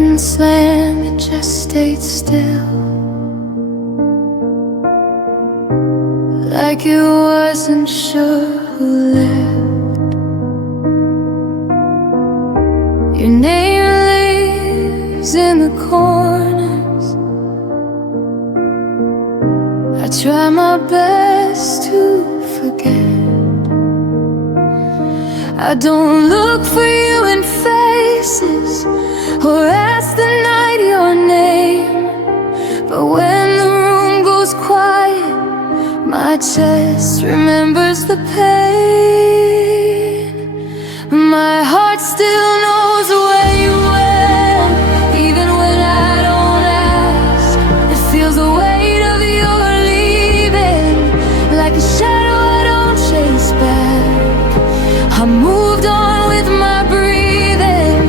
didn't slam, it just stayed still, like it wasn't sure who lived. Your name lives in the corners. I try my best to forget. I don't look for you in faces or ask the night your name, but when the room goes quiet, my chest remembers the pain. My heart still knows where you went, even when I don't ask. It feels the weight of your leaving, like a shadow I don't chase back. I moved on with my breathing,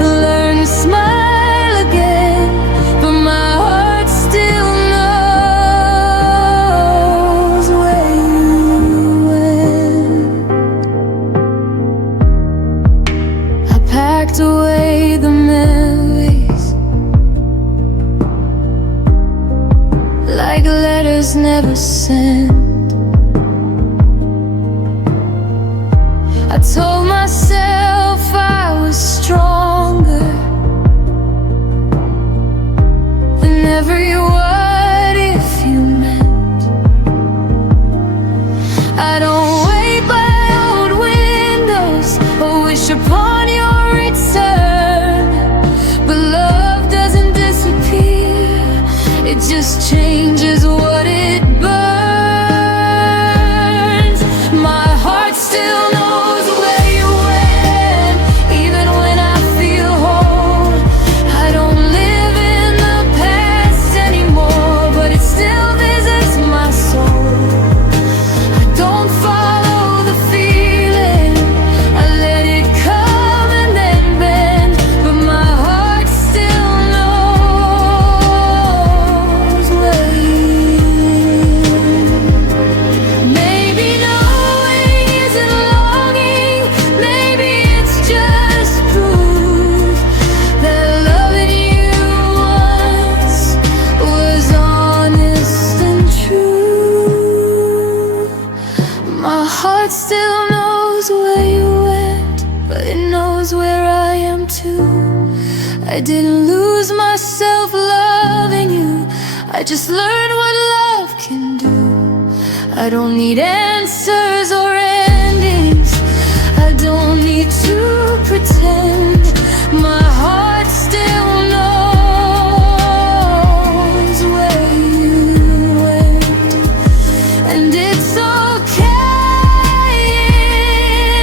learned to smile again, but my heart still knows where you went. I packed away the memories, like letters never sent. I told myself I was stronger than every what if you meant. I don't wait by old windows or wish upon your return, but love doesn't disappear, it just changes what it burns. My heart still knows where you went, even when I feel whole. I don't live in the past anymore, but it still visits my soul. I don't follow the feeling, I let it come and then bend, but my heart still knows where you went. Maybe knowing isn't longing, maybe it's just proof that loving you once was honest and true. My heart still knows where you went, but it knows where I am too. I didn't lose myself loving you, I just learned what love can do. I don't need answers or endings, I don't need to pretend. My heart still knows where you went, and it's okay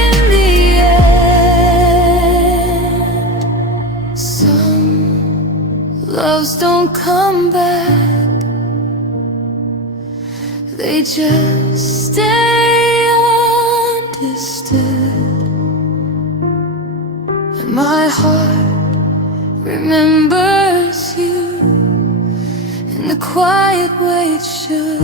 in the end. Some loves don't come back, they just stay understood. And my heart remembers you in the quiet way it should.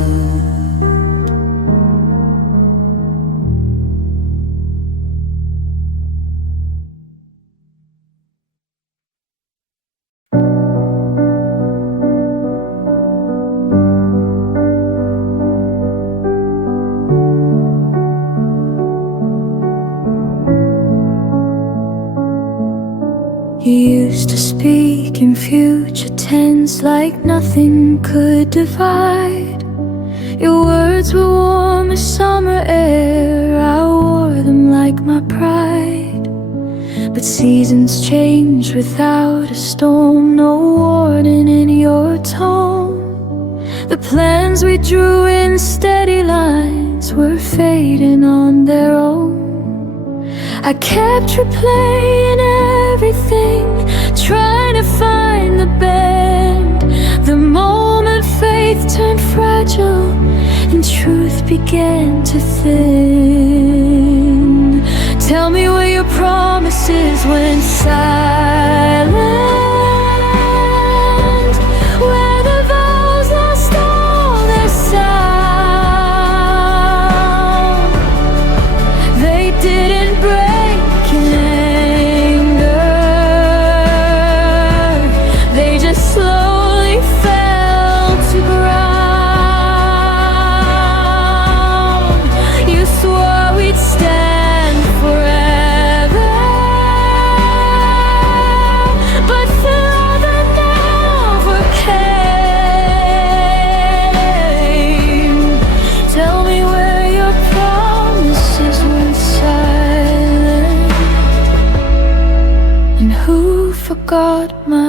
You used to speak in future tense like nothing could divide. Your words were warm as summer air, I wore them like my pride. But seasons change without a storm, no warning in your tone. The plans we drew in steady lines were fading on their own. I kept replaying everything, trying to find the bend. The moment faith turned fragile and truth began to thin. Tell me where your promises went silent, where the vows lost all their sound. They didn't break in anger,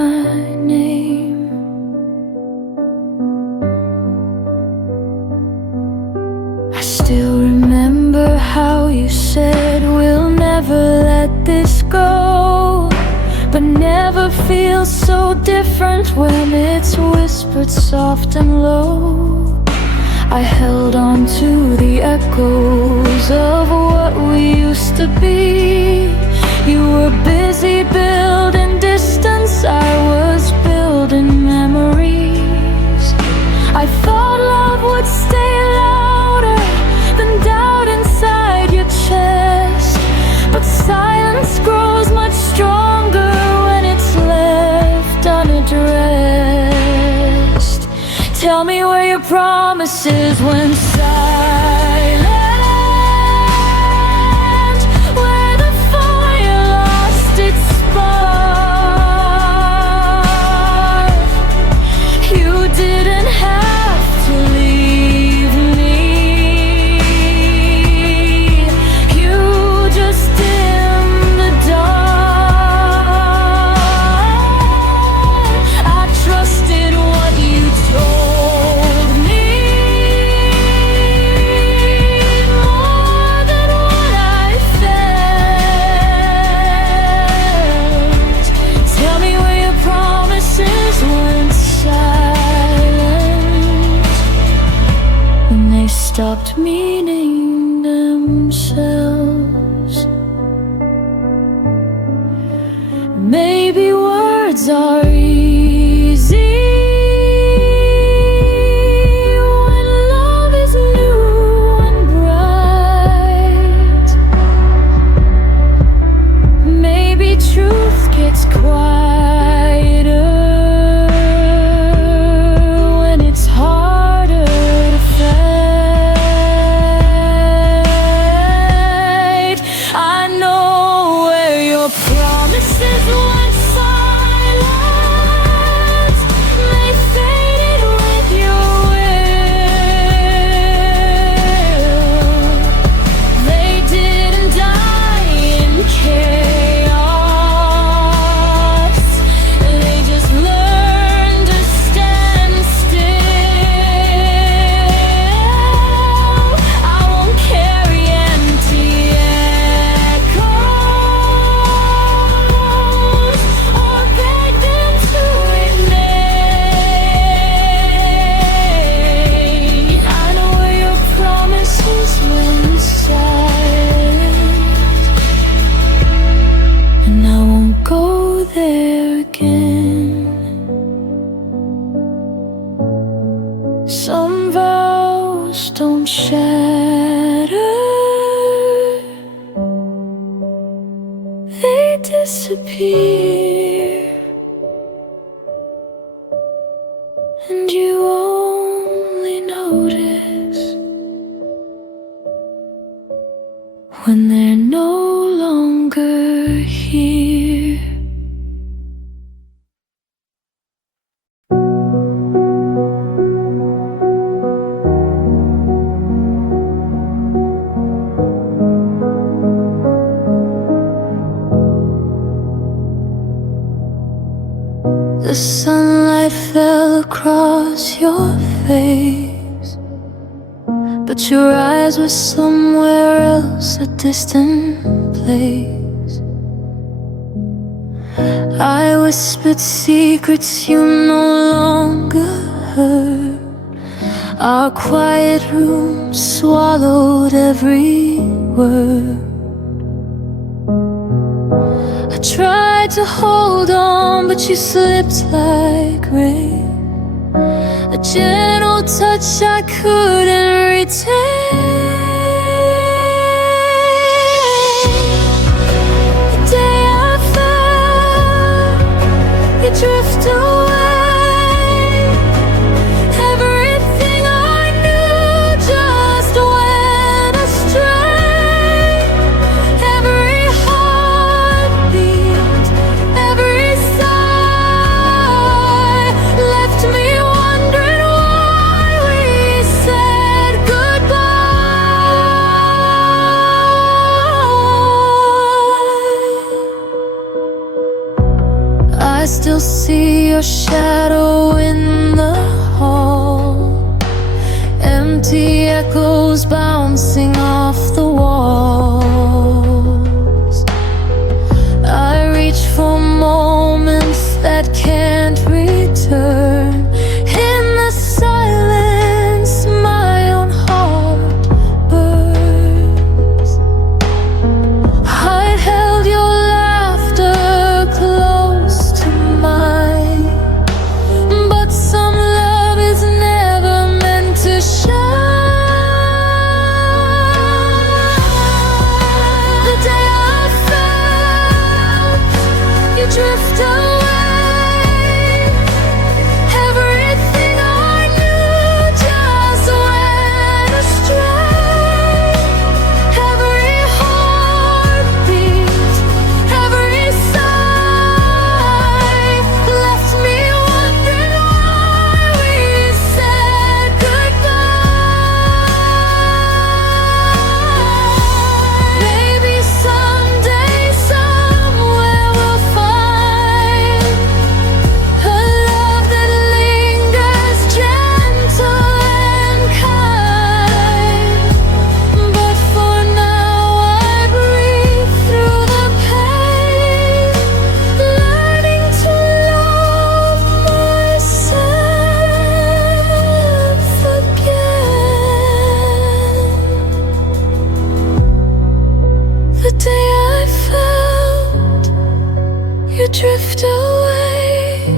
my name. I still remember how you said we'll never let this go, but never feels so different when it's whispered soft and low. I held on to the echoes of what we used to be. You were busy building distance, I was building memories. I thought love would stay louder than doubt inside your chest, but silence grows much stronger when it's left unaddressed. Tell me where your promises went silent, where the fire lost its spark. You didn't have to leave me, you just dimmed the dark. I trusted what you told me more than what I felt. Tell me where your promises went silent, when they stopped meaning themselves. Maybe words are easy when love is new and bright. Maybe truth gets quieter when it's harder to fight. I know where your promises went silent. They faded with your will. They didn't die in chaos. They just learned to stand still. I won't carry empty echoes or beg them to remain. I know where your promises went silent, and I won't go there again. Some vows don't shatter, they disappear, and you only notice when they're no longer here. The sunlight fell across your face, but your eyes were somewhere else, a distant place. I whispered secrets you no longer heard. Our quiet room swallowed every word. I tried to hold on, but you slipped like rain, a gentle touch I couldn't retain. The day I fell, you drift away. Everything I knew just went astray. Every heartbeat, every sigh left me wondering why we said goodbye. see your shadow in the hall, empty echoes bouncing off the walls. I reach for moments that can't return. In the silence, my own heart burns. I held your laughter close to mine, but some love is never meant to shine. The day I felt you drift away, everything I knew just went astray. Every heartbeat, every sigh left me wondering why we said goodbye. Maybe someday, somewhere we'll find a love that lingers gentle and kind. But for now I breathe through the pain, learning to love myself again. The day I felt you drift away,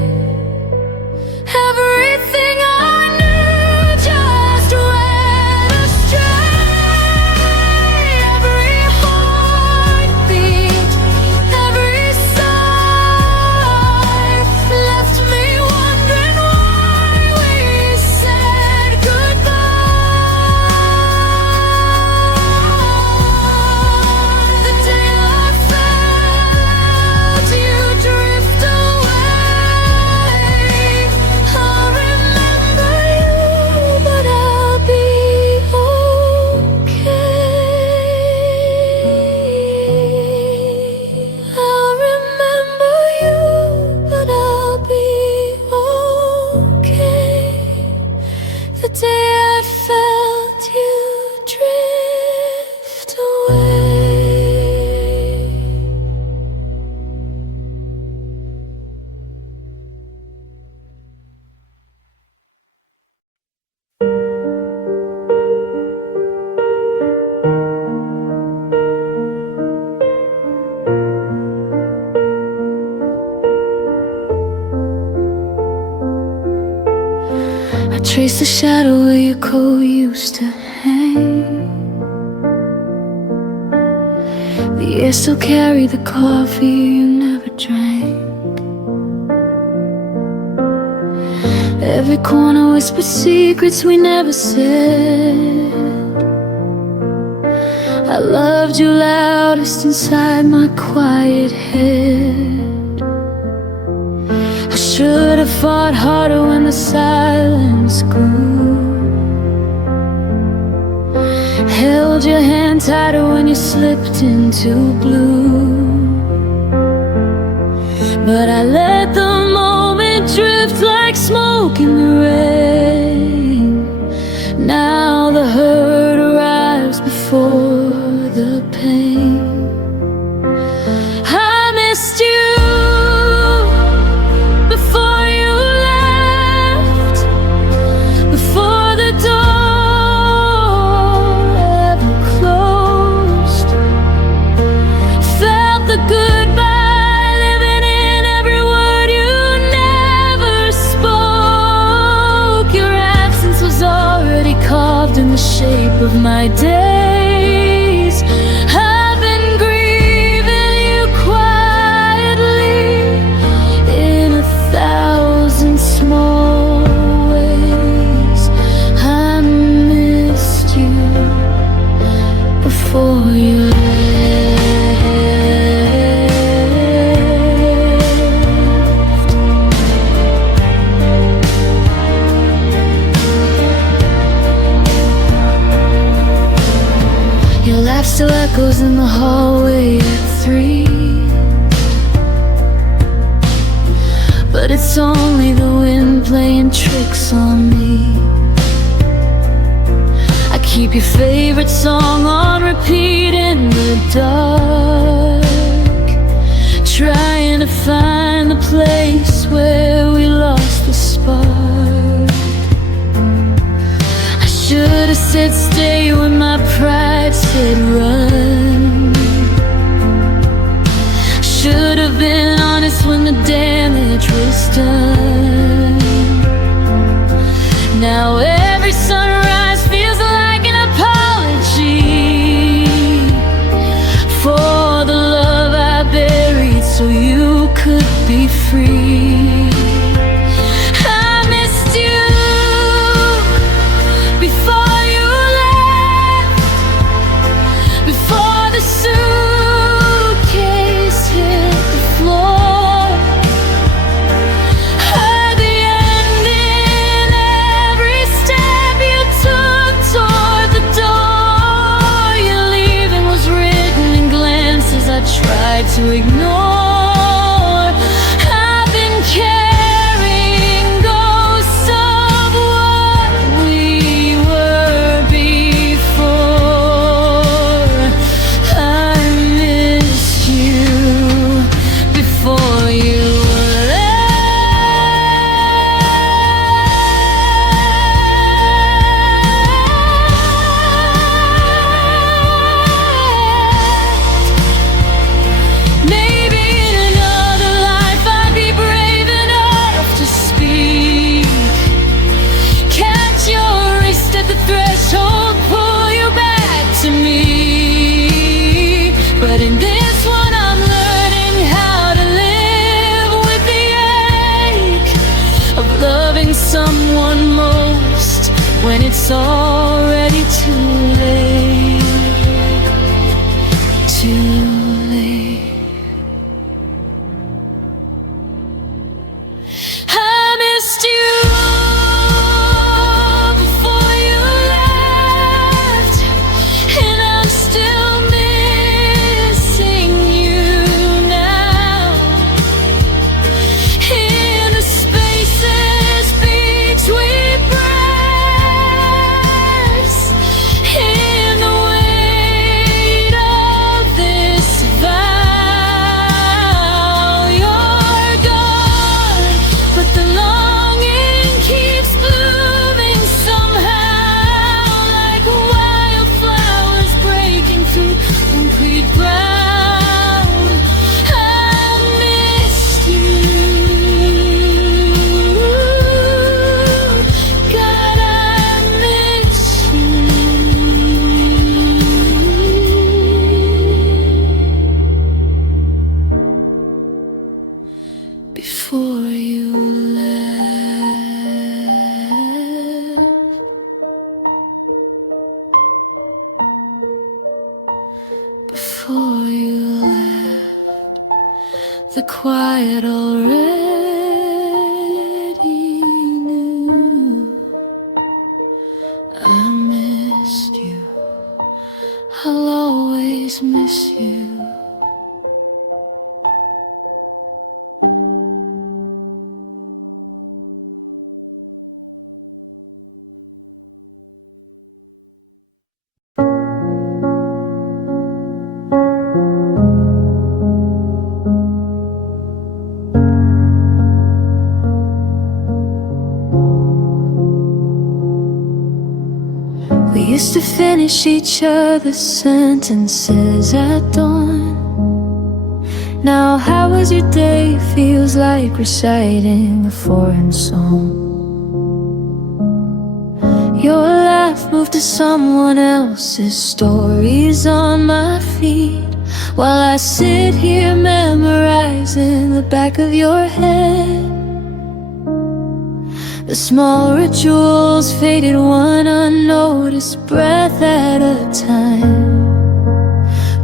everything I knew just went astray. Every heartbeat, every sigh left me wondering why we said goodbye. The day I felt you drift away, I'll remember you, but I'll be okay. I'll remember you, but I'll be okay. The day I felt you drift away. I trace the shadow where your coat used to hang. The air still carried the coffee you never drank. Every corner whispered secrets we never said. I loved you loudest inside my quiet head. I should have fought harder when the silence grew, held your hand tighter when you slipped into blue. But I let the moment drift like smoke in the rain. Now the hurt arrives before the pain. I missed you before you left, before the door ever closed. Felt the goodbye living in every word you never spoke. Your absence was already carved in the shape of my days. I've been grieving you quietly in 1,000 small ways. I missed you before you left. Your laugh still echoes in the hallway at 3. But it's only the wind playing tricks on me. I keep your favorite song on repeat in the dark, trying to find the place where we lost the spark. I should have said stay when my pride said run. Should have been honest when the damage was done. Now every sunrise feels like an apology for the love I buried so you could be free. I missed you before you left, before the suitcase hit the floor. Heard the end in every step you took toward the door. Your leaving was written in glances I tried to ignore. I've been carrying ghosts of what we were before. I missed you before you left. Maybe in another life I'd be brave enough to speak, catch your wrist at the threshold, pull you back to me. But in this one I'm learning how to live with the ache of loving someone most when it's already too late. Too late. I missed you before you left, and I'm still missing you now. In the spaces between breaths, in the weight of this vow, you're gone, but the longing keeps blooming somehow, like wildflowers breaking through concrete ground. I missed you, God, I miss you before you left. Before you left, the quiet already knew I missed you. I'll always miss you. We used to finish each other's sentences at dawn. Now how was your day feels like reciting a foreign song. Your laugh moved to someone else's stories on my feet, while I sit here memorizing the back of your head. The small rituals faded one unnoticed breath at a time.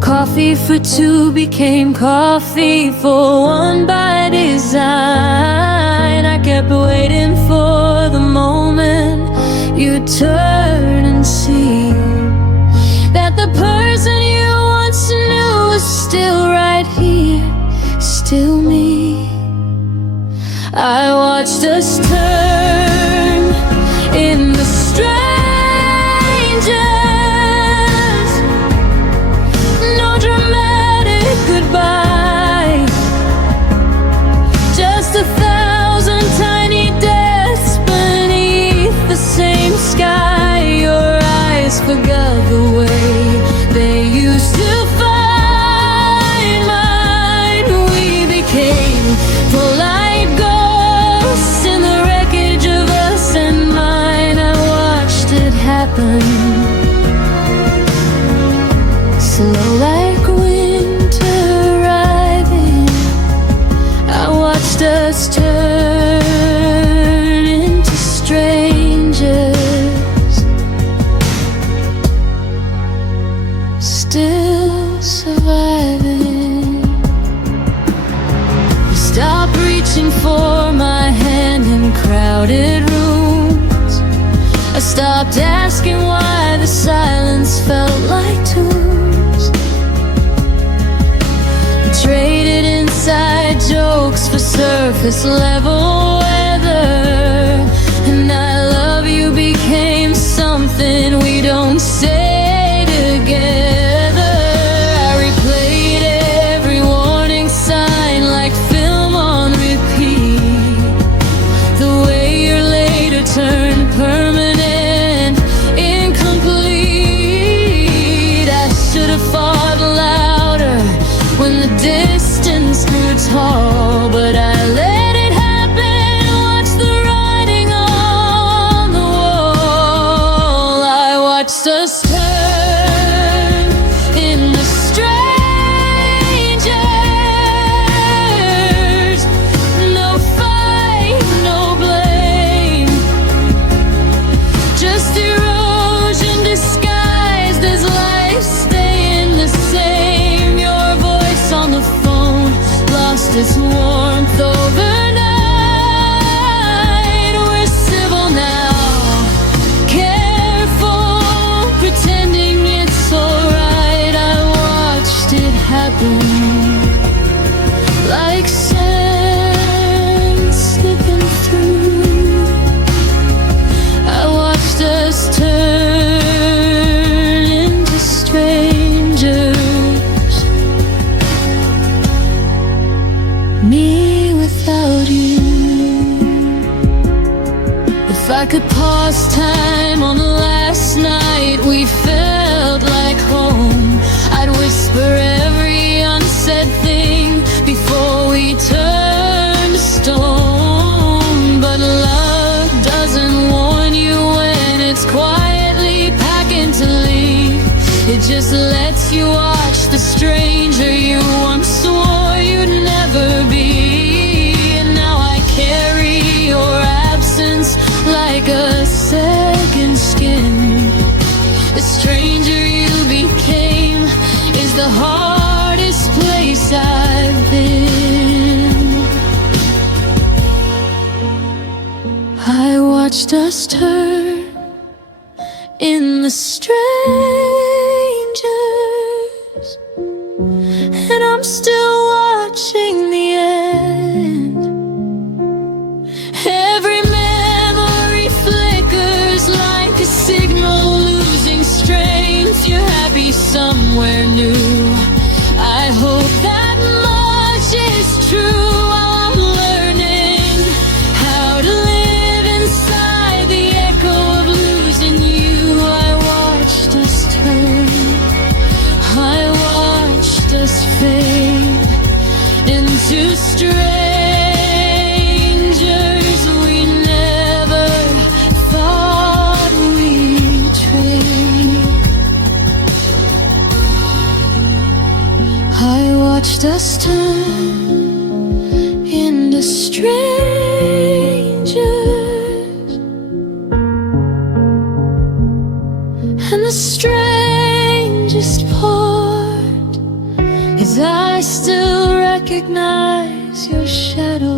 Coffee for two became coffee for one by design. I kept waiting for the moment you'd turn and see that the person you once knew was still right here, still me. I watched us turn in the strangers. No dramatic goodbye, just 1,000 tiny deaths beneath the same sky. Your eyes forgot the way they used to find mine. We became polite ghosts in the wreckage of us and mine. I watched it happen, slow like winter arriving. I watched us turn into strangers, still surviving. You stopped reaching for my hand in crowded rooms. I stopped asking why the silence felt like tombs. We traded inside jokes for surface level weather, and I love you became something we don't say together. I replayed every warning sign like film on repeat. The way your later turned permanent, incomplete. I should have fought louder when the distance grew tall, but I let it happen. Watch the writing on the wall. I watched us turn into strangers. No fight, no blame, just erosion disguised as life staying the same. Your voice on the phone lost its warmth overnight. We're civil now, careful, pretending it's alright. I watched it happen like sand slipping through. I watched us turn into strangers. Me without you. If I could pause time on the last night we felt like home, I'd whisper every unsaid thing before we turned to stone. But love doesn't warn you when it's quietly packing to leave. It just lets you watch the stranger you once swore you'd never be. And now I carry your absence like a second skin. The stranger you became is the hardest place I've been. I watched us turn in the strangers, and I'm still watching the end. Every memory flickers like a signal losing strength. You're happy somewhere new. I hope that much is true. While I'm learning how to live inside the echo of losing you, I watched us turn, I watched us fade into strangers we never thought we'd trade. I watched us turn into strangers, and the strangest part is I still recognize your shadow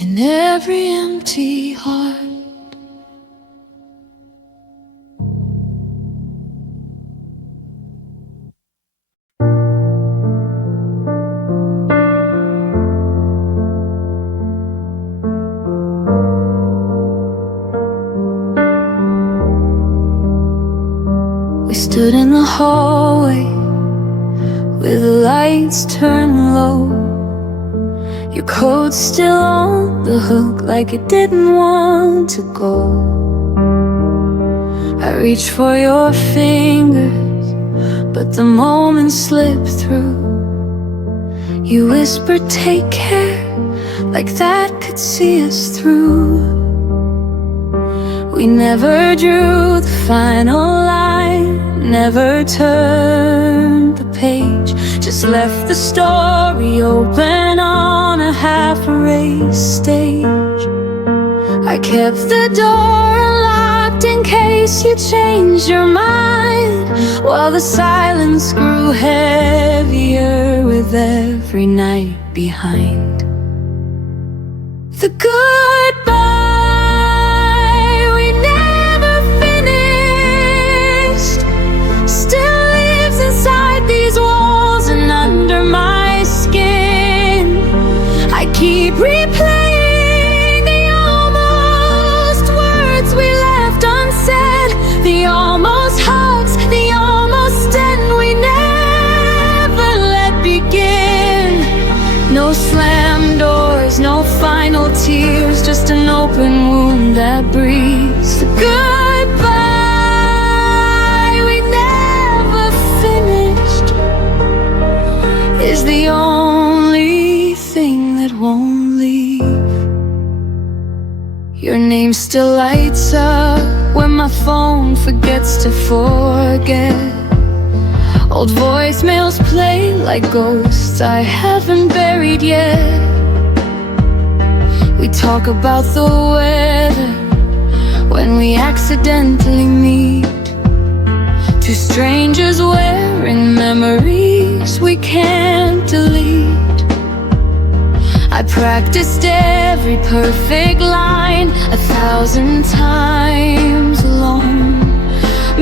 in every empty heart. stood in the hallway with the lights turned low. Your coat's still on the hook like it didn't want to go. I reached for your fingers, but the moment slipped through. You whispered, take care, like that could see us through. We never drew the final line, never turned the page, just left the story open on a half-erased stage. I kept the door unlocked in case you changed your mind, while the silence grew heavier with every night behind. The goodbye we never finished still lives inside these walls and under my skin. I keep replaying the almost words we left unsaid, the almost hugs, the almost end we never let begin. No slam doors, no final tears, just an open wound that breathes. The goodbye we never finished is the only thing that won't leave. Your name still lights up when my phone forgets to forget. Old voicemails play like ghosts I haven't buried yet. We talk about the weather when we accidentally meet. Two strangers wearing memories we can't delete. I practiced every perfect line 1,000 times alone,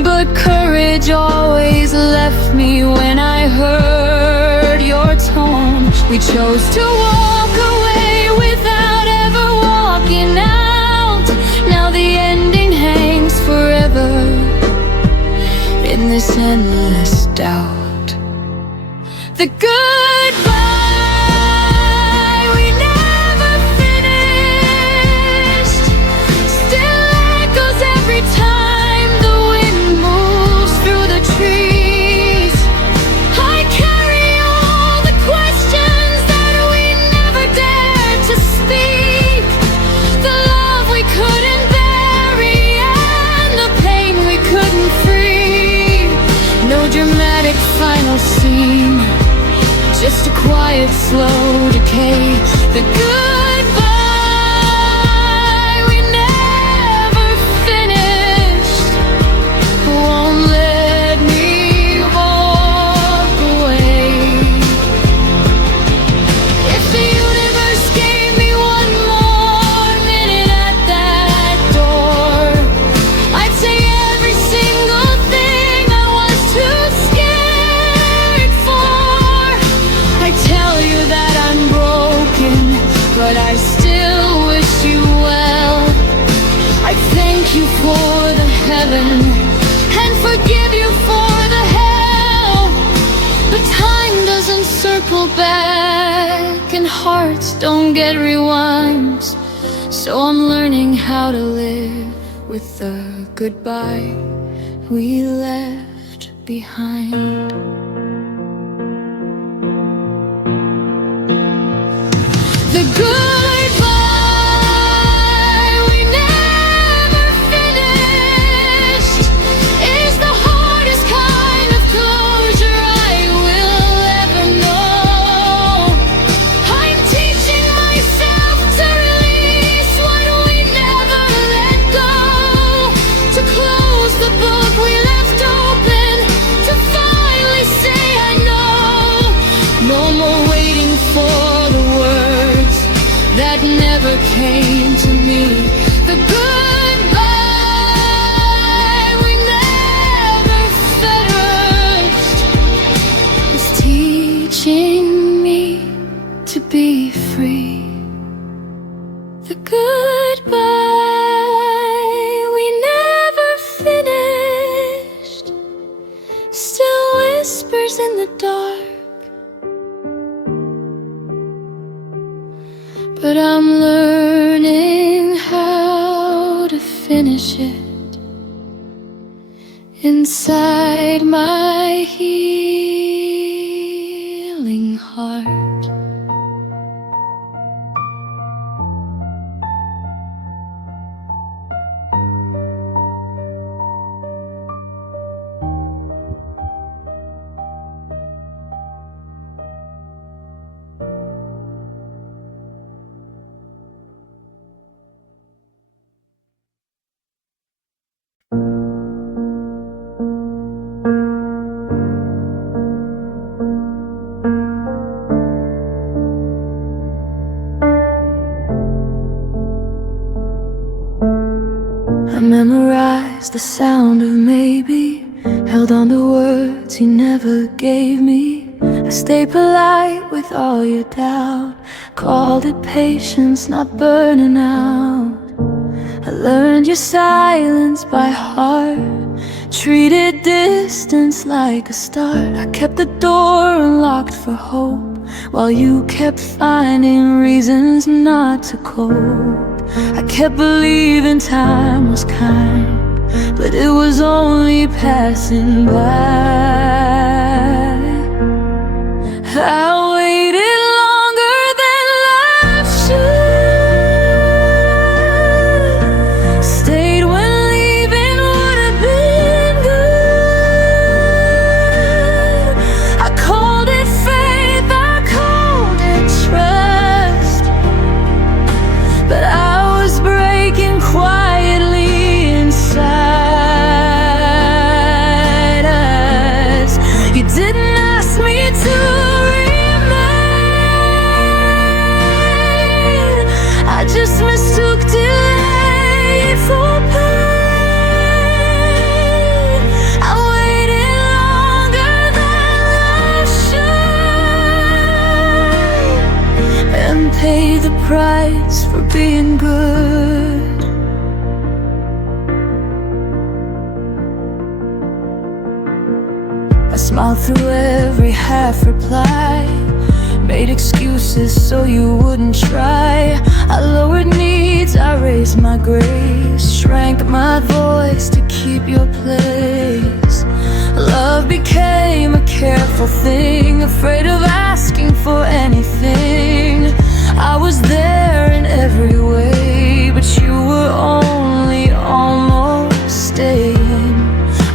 but courage always left me when I heard your tone. We chose to walk away without ever walking out. Now the ending hangs forever in this endless doubt. The goodbye we never finished still echoes every time the wind moves through the trees. I carry all the questions that we never dared to speak, the love we couldn't bury and the pain we couldn't free. No dramatic final scene, just a quiet, slow decay. The goodbye we never finished won't let me walk away. If the universe gave me one more minute at that door, I'd say every single thing I was too scared for. I tell you that I'm broken, but I still wish you well. I thank you for the heaven and forgive you for the hell. But time doesn't circle back and hearts don't get rewinds, so I'm learning how to live with the goodbye we left behind. The goodbye we never finished is the hardest kind of closure I will ever know. I'm teaching myself to release what we never let go, to close the book we left open, to finally say I know. No more waiting for the words that never came to me. The goodbye we never finished is teaching me to be free. The goodbye we never finished but I'm learning how to finish it inside my healing heart. I memorized the sound of maybe, held on to words you never gave me. I stayed polite with all your doubt, called it patience, not burning out. I learned your silence by heart, treated distance like a start. I kept the door unlocked for hope, while you kept finding reasons not to cope. I kept believing time was kind, but it was only passing by. I waited longer than life should, stayed when leaving would have been good. I called it faith, I called it trust, but I was breaking quietly inside us. You didn't ask me to remain, I just mistook delay for pain. I waited longer than life should, and paid the price for being good. I smiled through every half reply, made excuses so you wouldn't try. I lowered needs, I raised my grace, shrank my voice to keep your place. Love became a careful thing, afraid of asking for anything. I was there in every way, but you were only almost staying.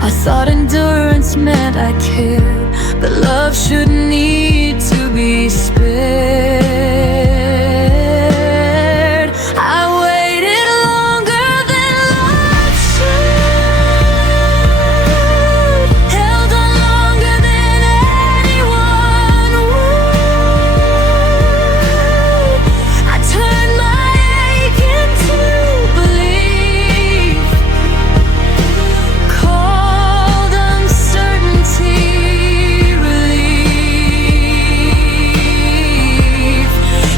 I thought endurance meant I cared, but love shouldn't need to be spared. I waited longer than life should, held on longer than anyone would. I turned my ache into belief, called uncertainty relief.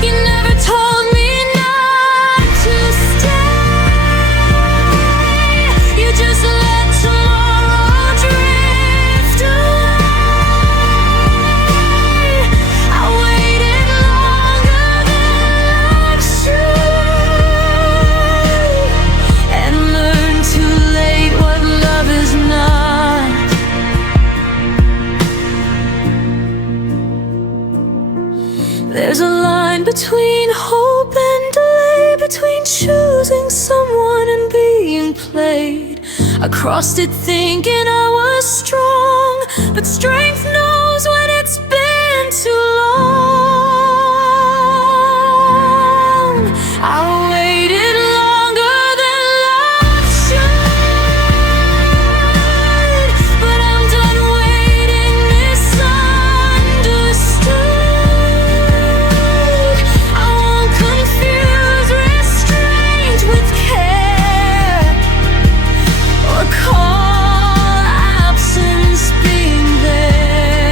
You never told me not to stay, you just let tomorrow drift away. I waited longer than life should, and learned too late what love is not. There's a line between hope and delay, between choosing someone and being played. I crossed it thinking I was strong, but strength knows when it's been too long. I waited longer than life should, but I'm done waiting misunderstood. I won't confuse restraint with care, or call absence being there.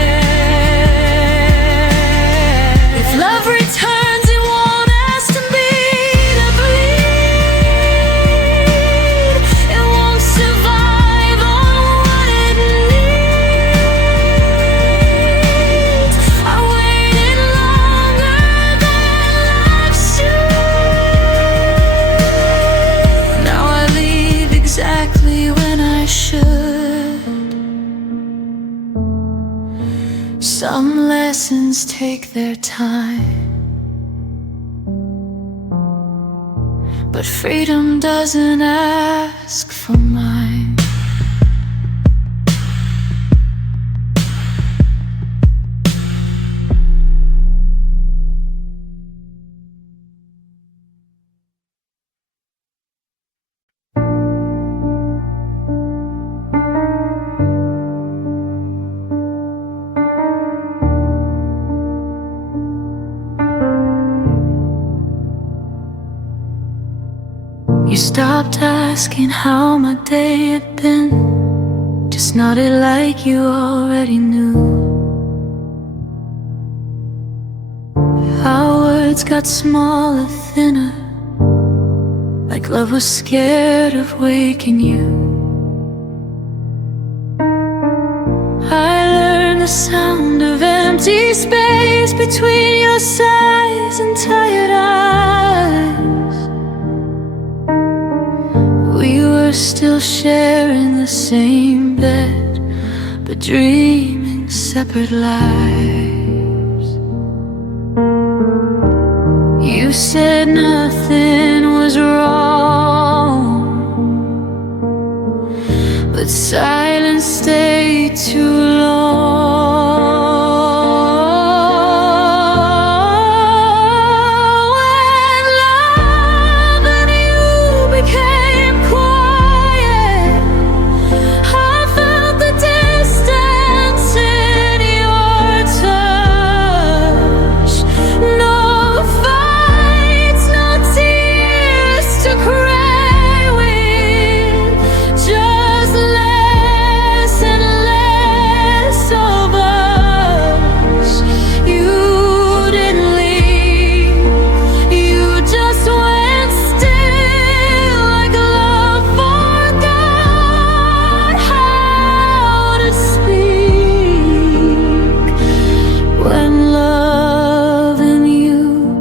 take their time, but freedom doesn't ask for mine. You stopped asking how my day had been, just nodded like you already knew. Our words got smaller, thinner, like love was scared of waking you. I learned the sound of empty space between your sighs and tired eyes. We were still sharing the same bed, but dreaming separate lives. You said nothing was wrong, but silence stayed too long.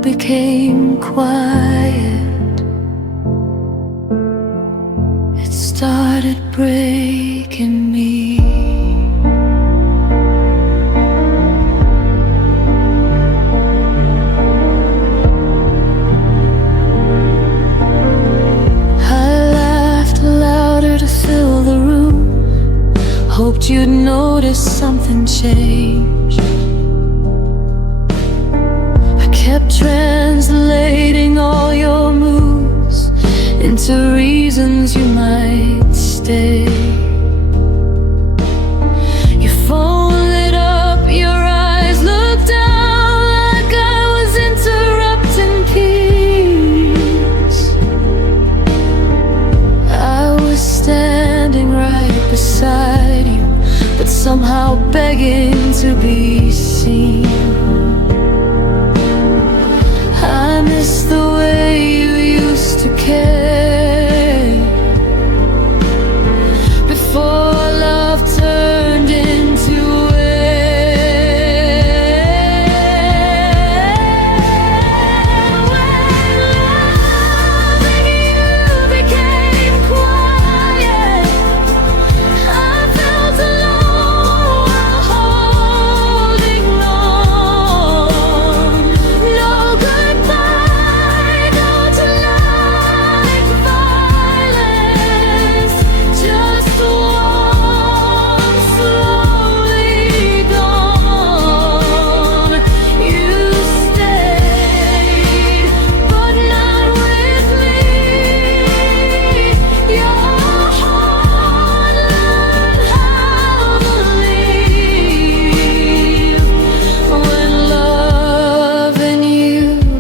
Became quiet, it started breaking me. I laughed louder to fill the room, hoped you'd notice something changed. Kept translating all your moves into reasons you might stay. Your phone lit up, your eyes looked down like I was interrupting peace. I was standing right beside you, but somehow begging to be seen. I miss the way you used to care before love turned into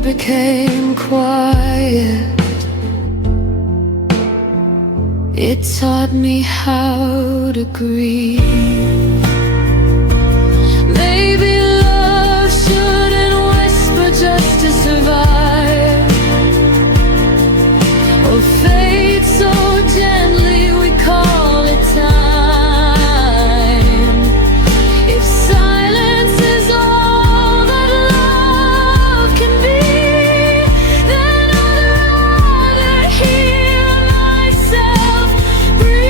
became quiet. It taught me how to grieve. Maybe love shouldn't whisper just to survive, or fade so gently we call it time. If silence is all that love can be, then I'd rather hear myself breathe.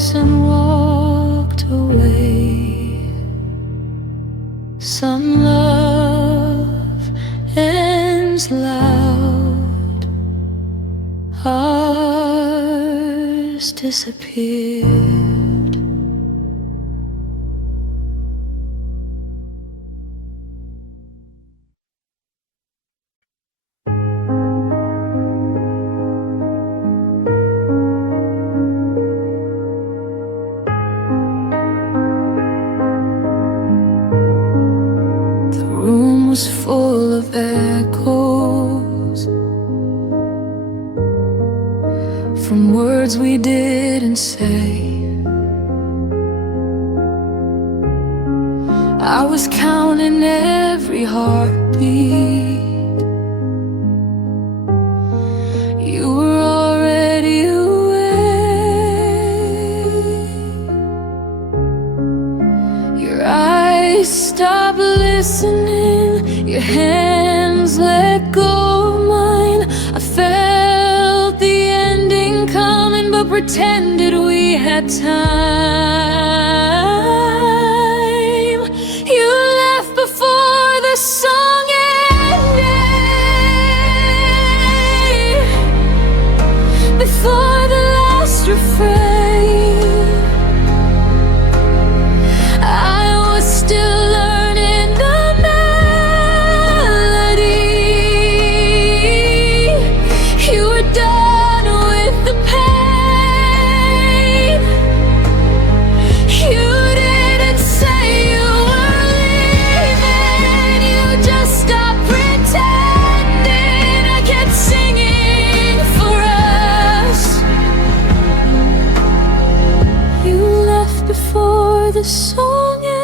voice and walked away. Some love ends loud, ours disappeared. Was full of echoes from words we didn't say. I was counting every heartbeat. You were already away. Your eyes stopped listening. Your hands let go of mine. I felt the ending coming, but pretended we had time. You left before the song ended, before the last refrain. I was still learning the done with the pain. You didn't say you were leaving. You just stopped pretending. I kept singing for us. You left before the song ended.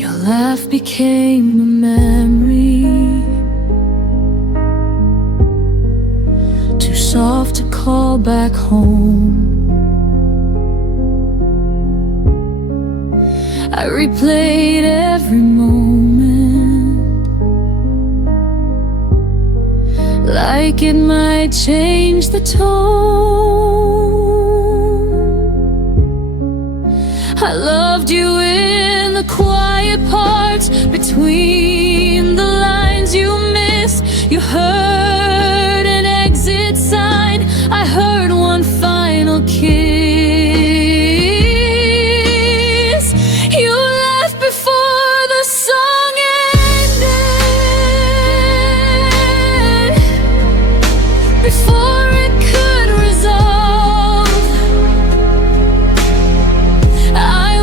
Your laugh became a memory, too soft to call back home. I replayed every moment, like it might change the tone. I loved you in the quiet parts, between the lines you missed. You heard an exit sign. I heard one final kiss. You left before the song ended, before it could resolve. I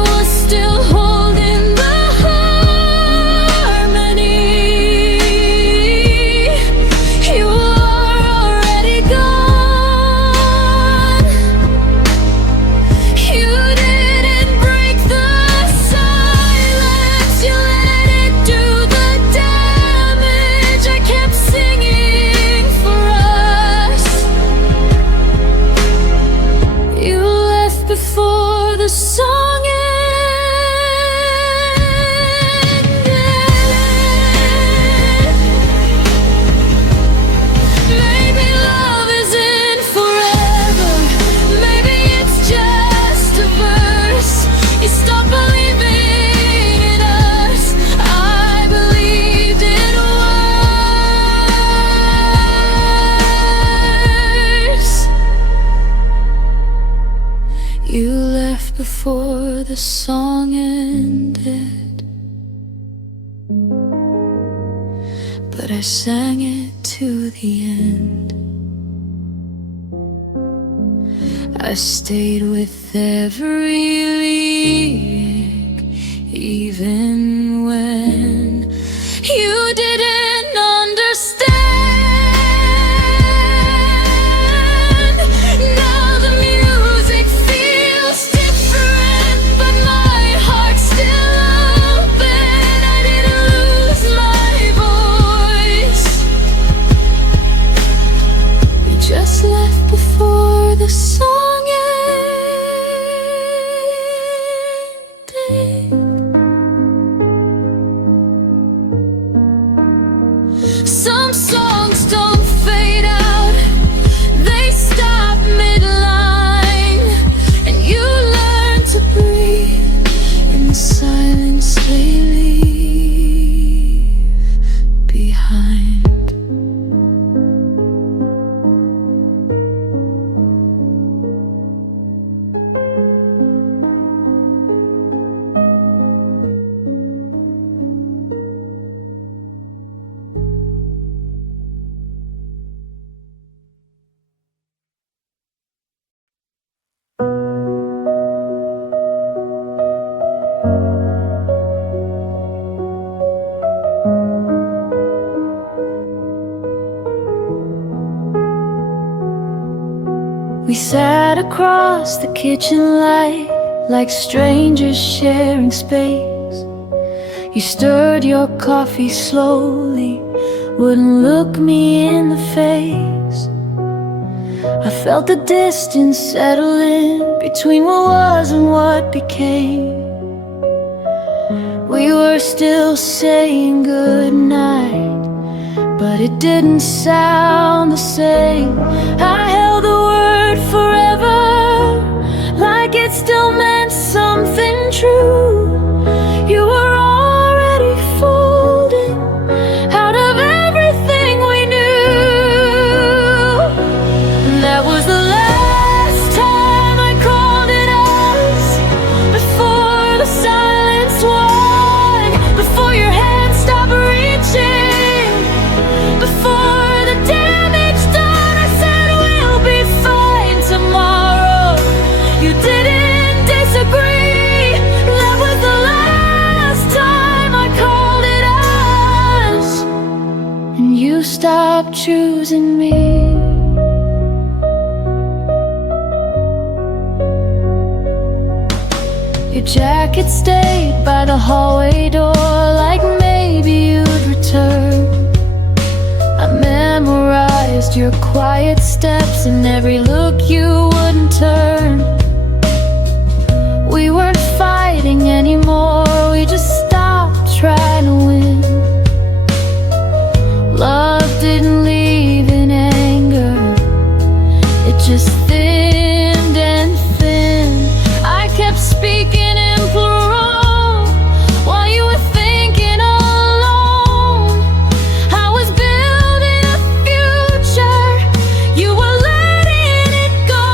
was still holding the harmony. You were already gone. You didn't break the silence. You let it do the damage. I kept singing for us. You left before the song ended. Maybe love isn't forever. Maybe it's just a verse. You stopped believing in us. I believed it worse. You left before the song ended, but I sang it to the end. I stayed with every lyric, even when you didn't understand. Now the music feels different, but my heart's still open. I didn't lose my voice. We just left before the song ended. Some songs don't fade out, they stop midline, and you learn to breathe in the silence they leave behind. We sat across the kitchen light like strangers sharing space. You stirred your coffee slowly, wouldn't look me in the face. I felt the distance settle in between what was and what became. We were still saying goodnight, but it didn't sound the same. I held the word forever, like it still meant something true. You were already folding out of everything we knew. And that was the last time I called it us, before the silence won, before your hand stopped reaching, before the damage done. I said we'll be fine tomorrow. You didn't disagree. That was the last time I called it us, and you stopped choosing me. Your jacket stayed by the hallway door, like maybe you'd return. I memorized your quiet steps and every look you wouldn't turn. We weren't fighting anymore, we just stopped trying to win. Love didn't leave in anger, it just thinned and thinned. I kept speaking in plural while you were thinking alone. I was building a future, you were letting it go.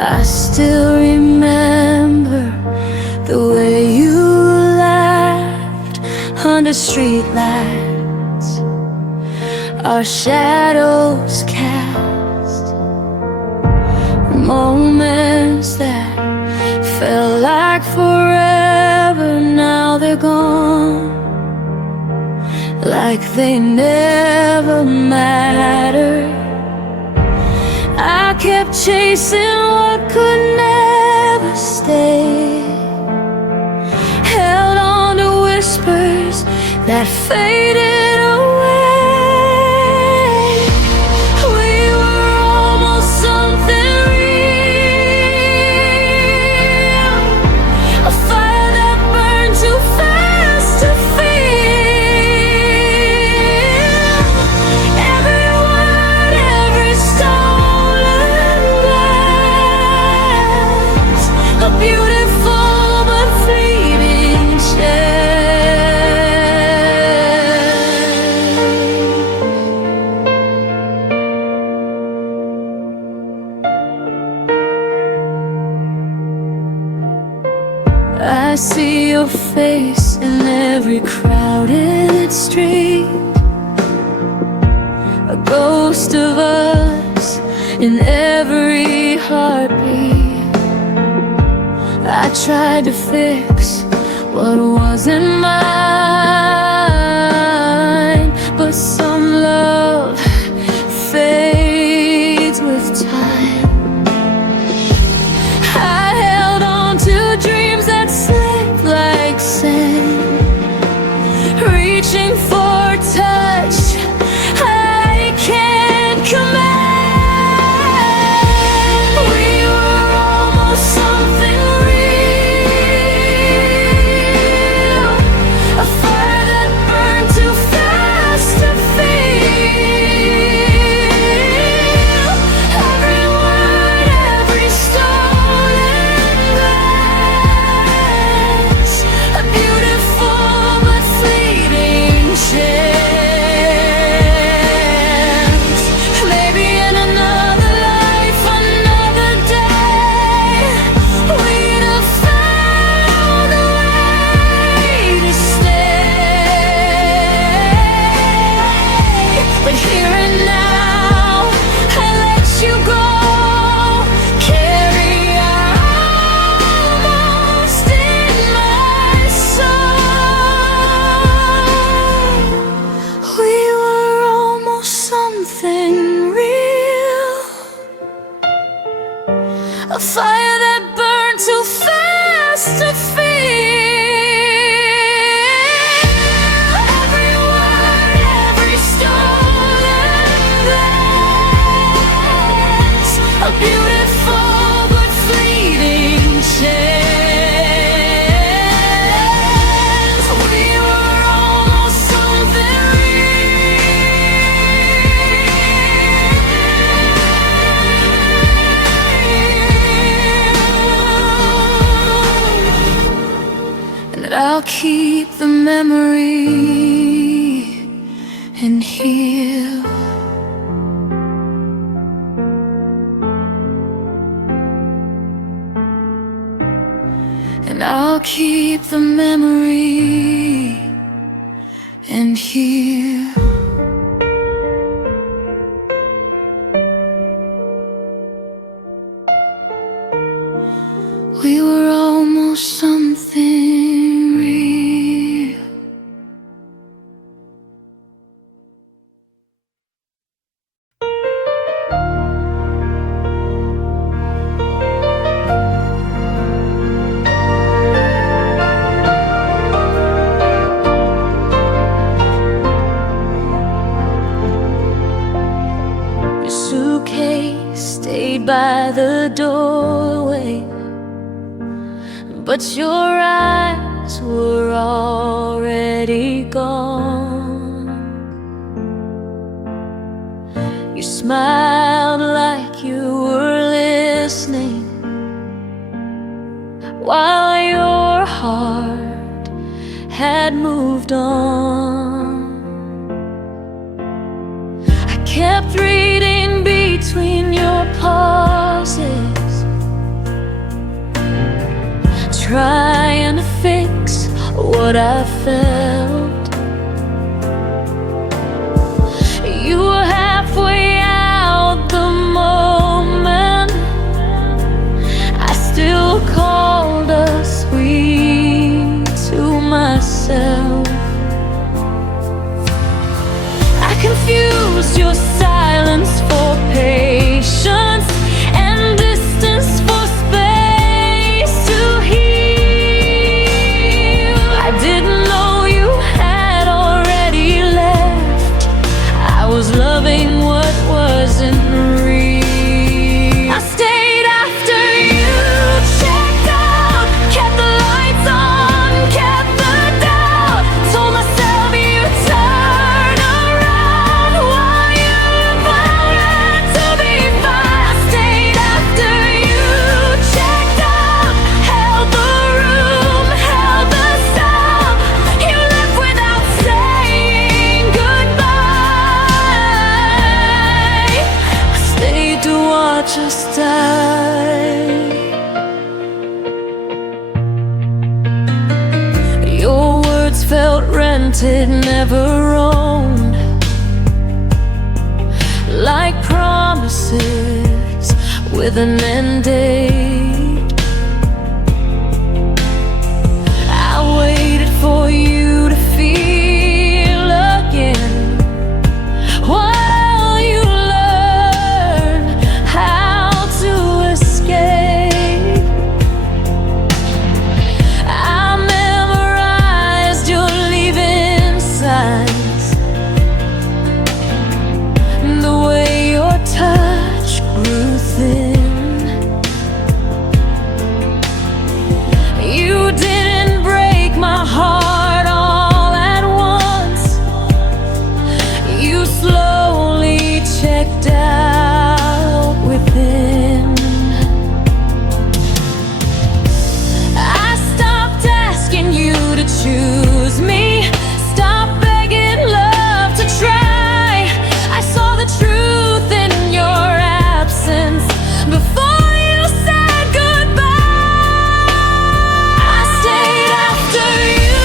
I still remember the way you laughed under streetlights, our shadows cast moments that felt like forever. Now they're gone, like they never mattered. I kept chasing what could never stay, held on to whispers that faded away. We were almost something real, a fire that burned too fast to feel. Every word, every stolen glance, a beautiful but fleeting chance. I see your face in every crowded street, a ghost of us in every heartbeat. I tried to fix what wasn't mine, but some love fades with time. I held on to dreams that slipped like sand, reaching for touch I can't command. We were almost something real, a fire that burned too fast to feel. Every word, every stolen glance, a beautiful but fleeting chance. Maybe in another life, another day, we'd have found a way to stay. But here and now, I let you go, carry almost in my soul. We were almost something real, a fire that burned too fast to feel. Every word, every stolen glance, a beautiful but fleeting chance. We were almost something real. And I'll keep the memory and heal. And I'll keep the memory and heal. We were almost something real. Your suitcase stayed by the doorway, but your eyes were already gone. You smiled like you were listening, while your heart had moved on. I kept reading between your pauses, what I felt. You were halfway out the moment I still called us sweet to myself. I confused your silence for patience and distance for space to heal. I didn't know you had already left. I was loving what wasn't real. I stayed after you checked out, kept the lights on, kept the doubt. Told myself you'd turn around while you planned to be fine. I stayed after you checked out, held the room, held the sound. You left without saying goodbye. I stayed to watch us die. Your words felt rented, never owned, like promises with an end date. I waited for you to feel again while you learn how to escape. I memorized your leaving signs, the way your touch grew thin. You didn't break my heart all at once. You slowly checked out within. I stopped asking you to choose me, stopped begging love to try. I saw the truth in your absence before you said goodbye. I stayed after you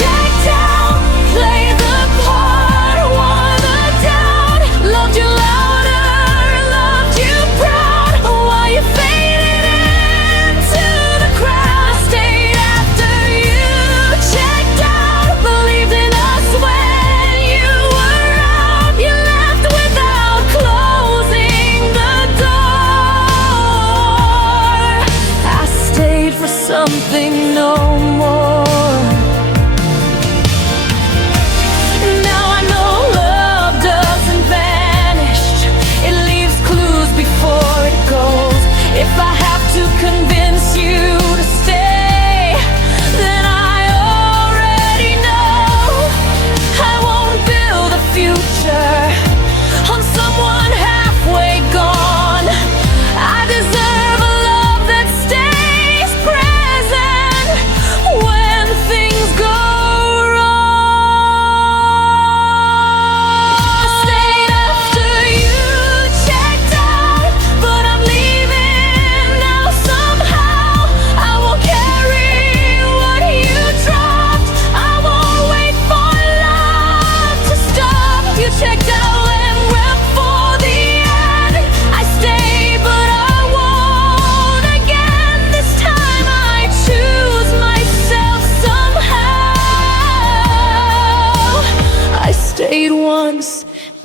checked out, played the part, won the doubt. Loved you louder, loved you proud, while you faded into the crowd. I stayed after you checked out, believed in us when you were out. You left without closing the door. I stayed for something no more. Now I know love doesn't vanish, it leaves clues before it goes. If I have to convince you to stay, then I already know I won't build a future on someone halfway gone. I deserve a love that stays present when things go wrong. I stayed after you checked out, but I'm leaving now somehow. I will carry what you dropped. I won't wait for love to stop. You checked out and wept for the end. I stayed, but I won't again. This time I choose myself somehow. I stayed once,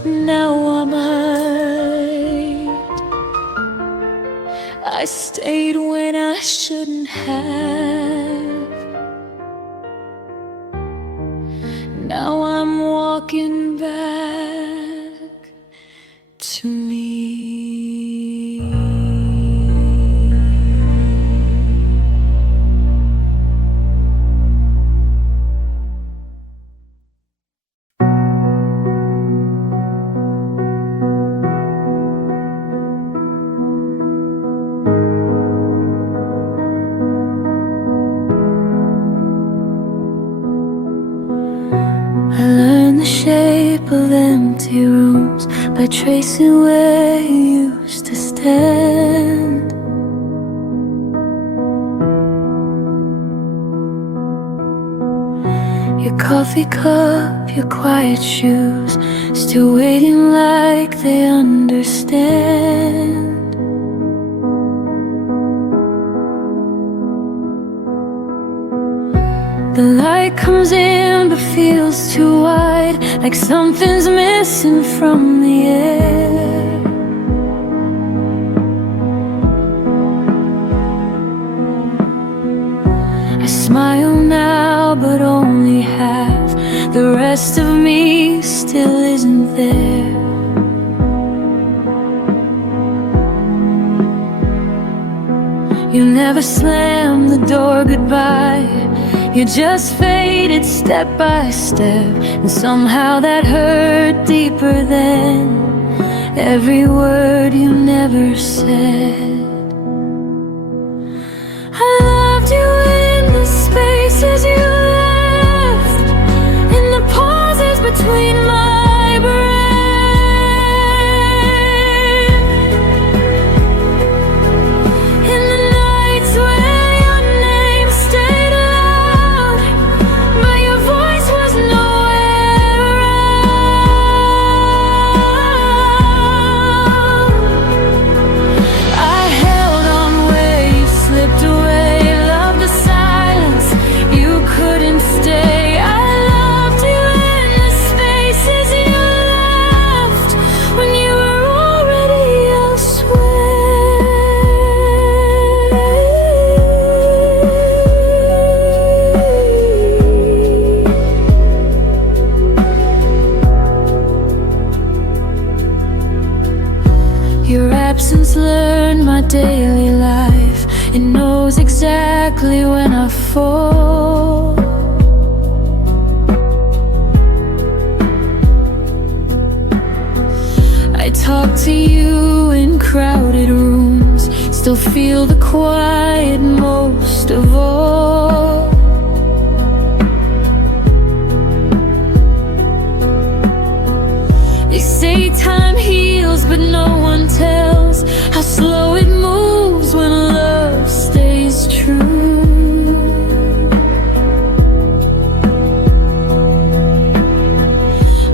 now I might. I stayed when I shouldn't have. Now I'm walking back to me. I learned the shape of empty rooms by tracing where you used to stand. coffee cup, your quiet shoes, still waiting like they understand. The light comes in but feels too wide, like something's missing from the air. I smile now but only half, the rest of me still isn't there. You never slam the door goodbye, you just faded step by step, and somehow that hurt deeper than every word you never said. I loved you in the spaces you left, in the pauses between my breath, in the nights where your name stayed loud, but your voice was nowhere around. I held on where you slipped away, loved the silence, you couldn't stay. I loved you in the spaces you left, when you were already elsewhere. Your absence learned my daily life, it knows exactly when I fall. I talk to you in crowded rooms, still feel the quiet most of all. They say time heals, but no one tells how slow it moves when love stays true.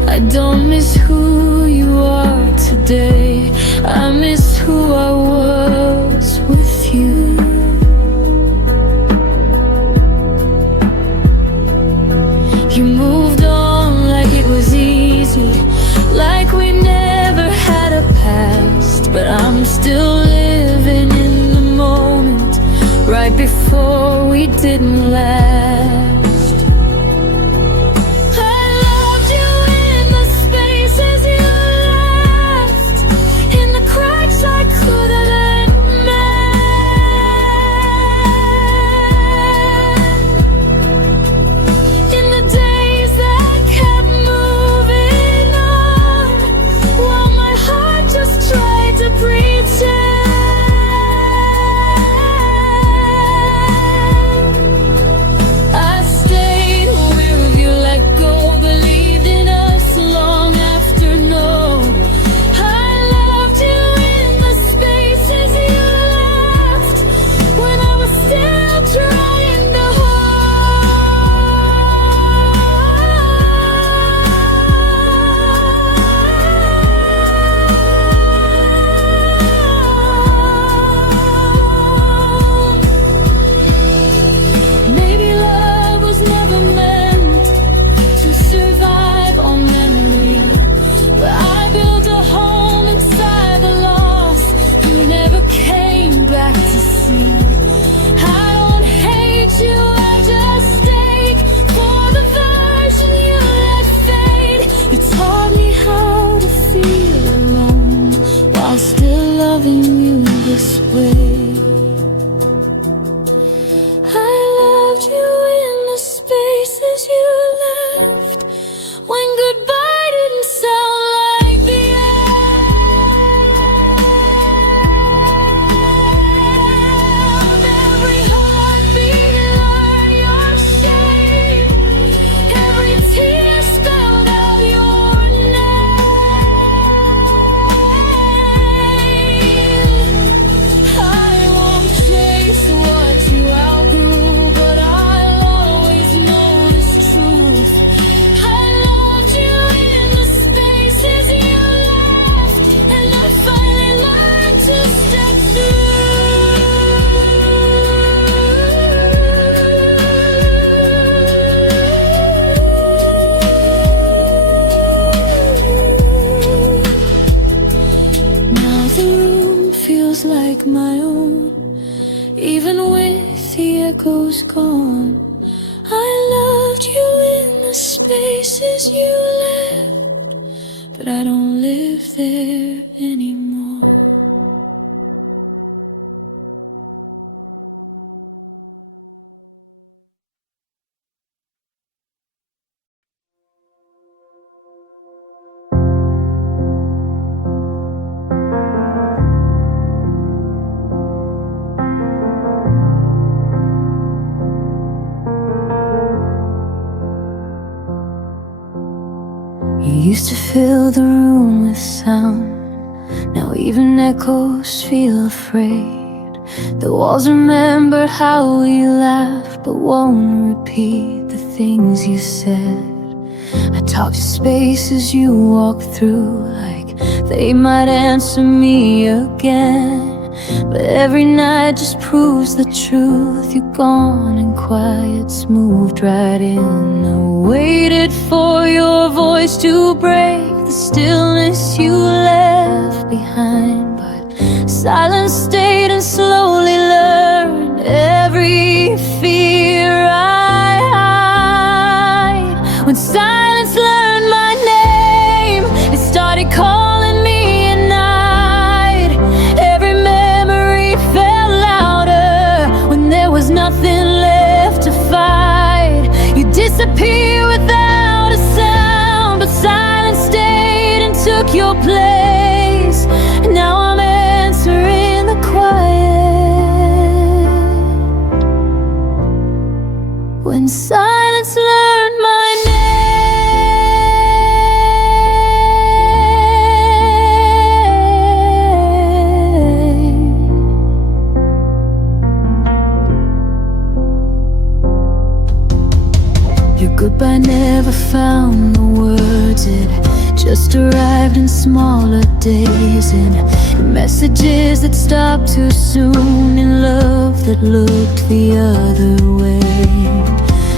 I don't miss who you are today, I miss who I was with you. You moved on like it was easy, like we never had a past, but I'm still living in the moment, right before we didn't last. I loved you in the spaces you left, in the cracks I could have mend, in the days that kept moving on, while my heart just tried to pretend. I stayed with you, let go, believed in us long after no. I loved you in the spaces you left, when I was still trying to hold. Maybe love was never meant to survive on memory, but I built a home inside the loss you never came back to see. I don't hate you, I just ache for the version you let fade. You taught me how to feel alone while still loving you this way. I loved you in the spaces you left, when goodbye didn't sound like the end. Every heartbeat learned your shape, every tear spelled out your name. I like my own. Even with the echoes gone, I loved you in the spaces you left, but I don't live there anymore. You used to fill the room with sound. Now even echoes feel afraid. The walls remember how we laughed, but won't repeat the things you said. I talk to spaces you walk through, like they might answer me again. But every night just proves the truth. You're gone and quiet's moved right in. I waited for your voice to break the stillness you left behind, but silence stayed and slowly learned every fear I hide. When silence learned my name, it started calling me at night. Every memory fell louder when there was nothing left to fight. You disappear without a sound, but silence stayed and took your place. And now I'm answering the quiet. When silence learned my name. Your goodbye never found the words. It just arrived in smaller days, in messages that stopped too soon, in love that looked the other way.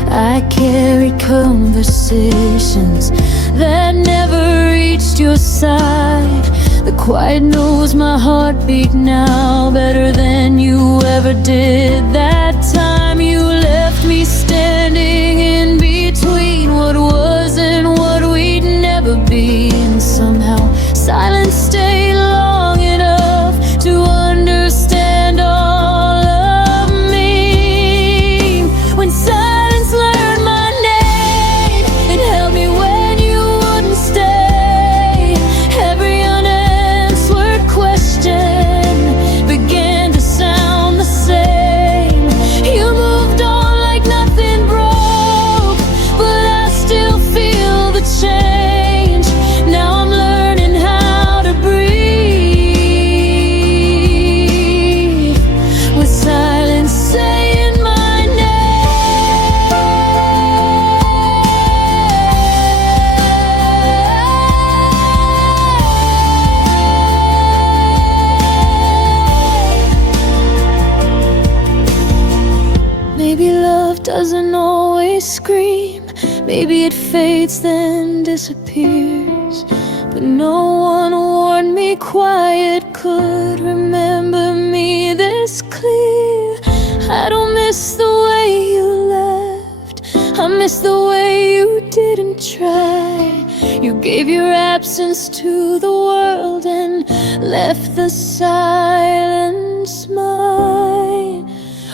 I carried conversations that never reached your side. The quiet knows my heartbeat now better than you ever did that time. You left me standing in between what was and what we'd never be. And somehow silence stayed long enough to understand all of me. When silence learned my name, it held me when you wouldn't stay. Every unanswered question began to sound the same. You moved on like nothing broke, but I still feel the change. Now I'm learning how to breathe with silence saying my name. Maybe love doesn't always scream. Maybe it fades then disappears. But no one warned me quiet could remember me this clear. I don't miss the way you left. I miss the way you didn't try. You gave your absence to the world and left the silence mine.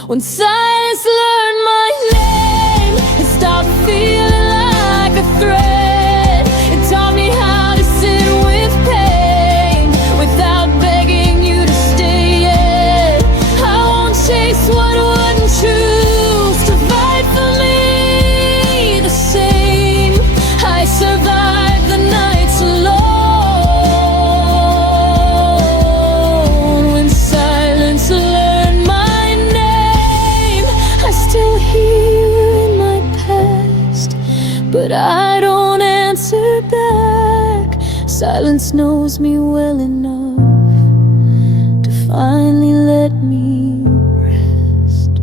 When silence learned my name, it stopped feeling like a threat. It taught me how to sit with pain without begging you to stay yet. I won't chase what wouldn't choose to fight for me the same. I survived the nights alone. When silence learned my name, I still hear you in my past, but I don't answer back. Silence knows me well enough to finally let me rest.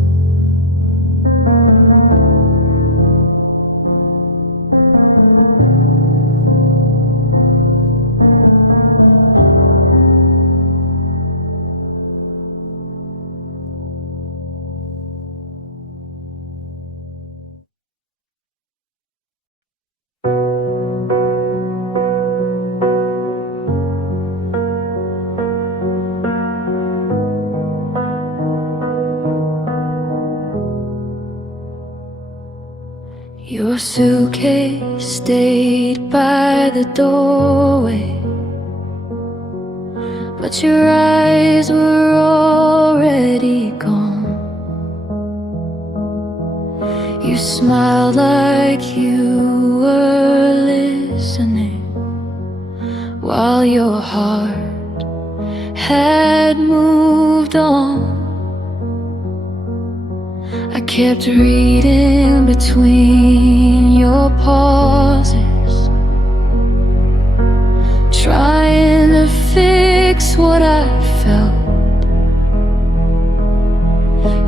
suitcase stayed by the doorway, but your eyes were already gone. You smiled like you were listening, while your heart had moved on. I kept reading between your pauses, trying to fix what I felt.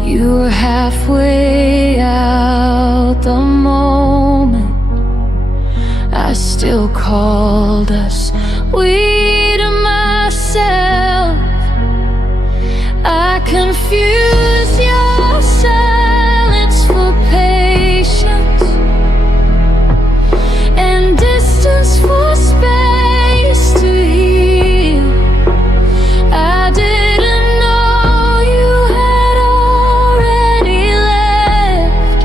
You were halfway out the moment I still called us we to myself. I confused your silence for patience and distance for space to heal. I didn't know you had already left.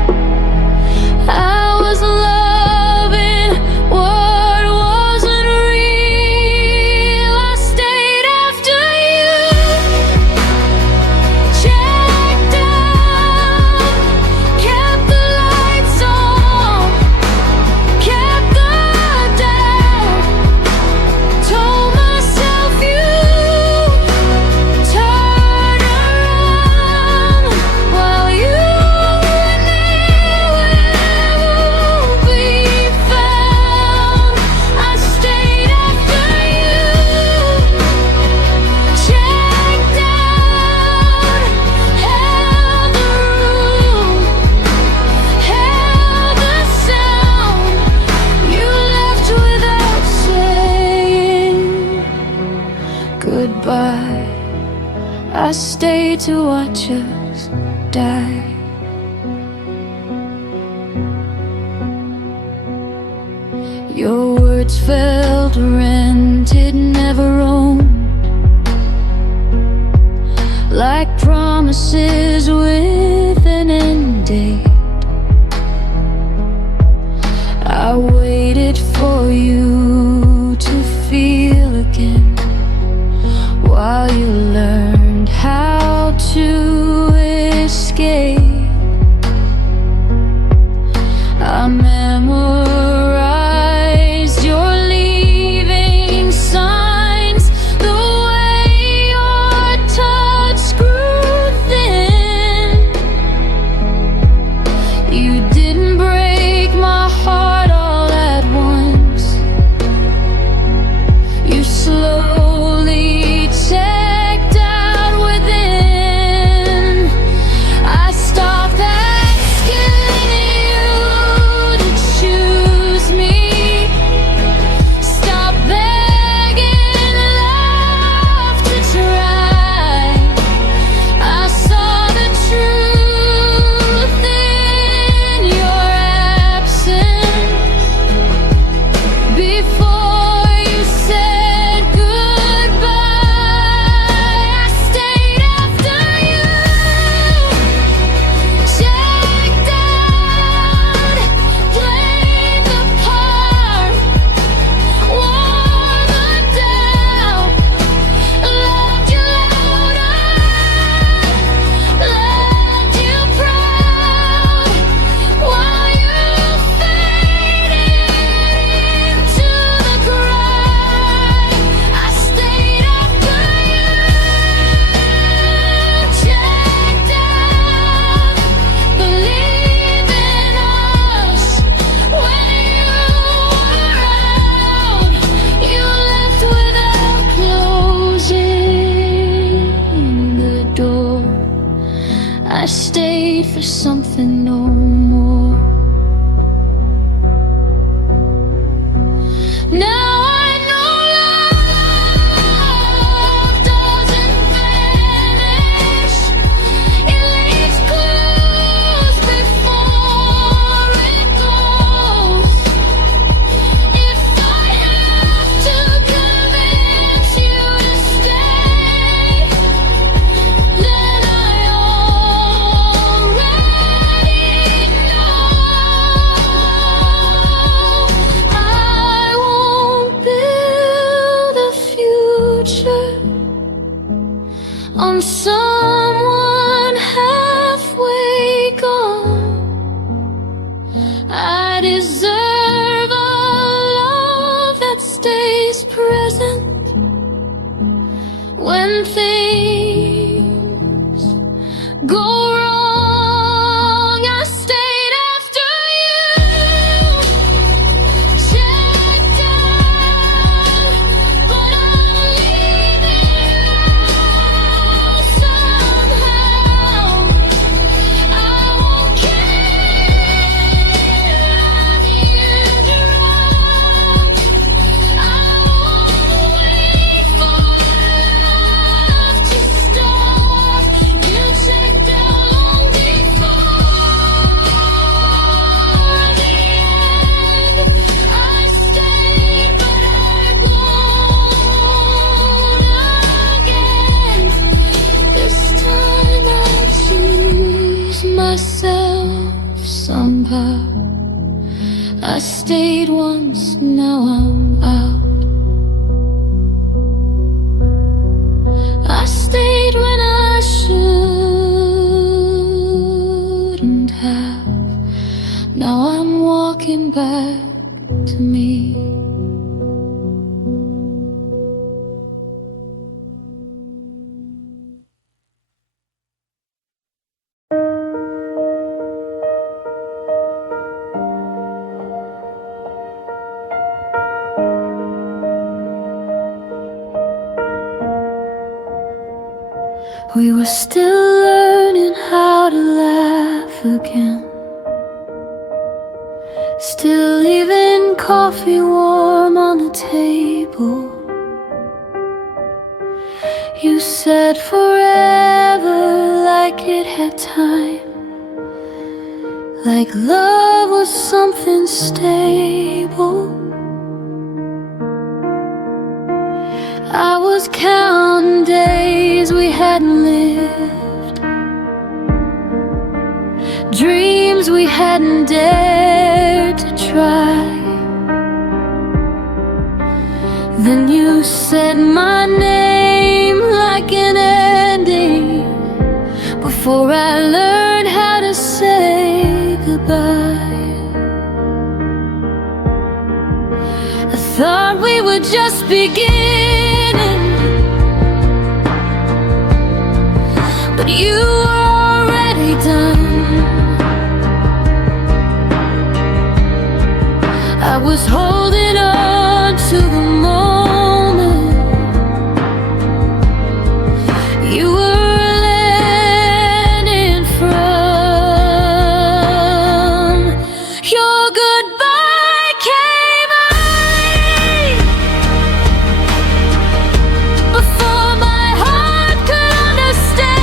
I was loving what wasn't real. I stayed after you, checked out, kept the lights on, kept the doubt, told myself you turn around while you were nowhere to be found. I stayed after you, checked out, held the room, held the sound. You left without saying goodbye. I stayed to watch us die. Your words felt rented, never owned, like promises with an end date. I waited for you to feel again, while you learned how to escape. I memorized your leaving signs, the way your touch grew thin. You didn't break my heart all at once. You slowly checked out within. I stopped asking you to choose me, stop begging love to try. I saw the truth in your absence before you said goodbye. I stayed after you, checked out, played the part, wore the doubt, loved you louder, loved you proud, while you faded into the crowd. I stayed after you, checked out, believed in us when you were out. You left without closing the door. I stayed for something no more. Now I know love doesn't vanish. It leaves clues before it goes. If I have to convince you to stay, then I already go wrong. I stayed after you checked out, but I'm leaving now somehow. I won't care if you drop. I won't wait for love to stop. You checked out long before the end. I stayed, but I've blown again. This time I choose myself somehow. I stayed once, now I'm out. I stayed when I shouldn't have. Now I'm walking back to me. We were still learning how to laugh again, still leaving coffee warm on the table. You said forever like it had time, like love was something stable. I was counting days we hadn't lived, dreams we hadn't dared to try. Then you said my name like an ending, before I learned how to say goodbye. I thought we were just beginning, but you were already done. I was holding on to the moment you were landing from. Your goodbye came early, before my heart could understand.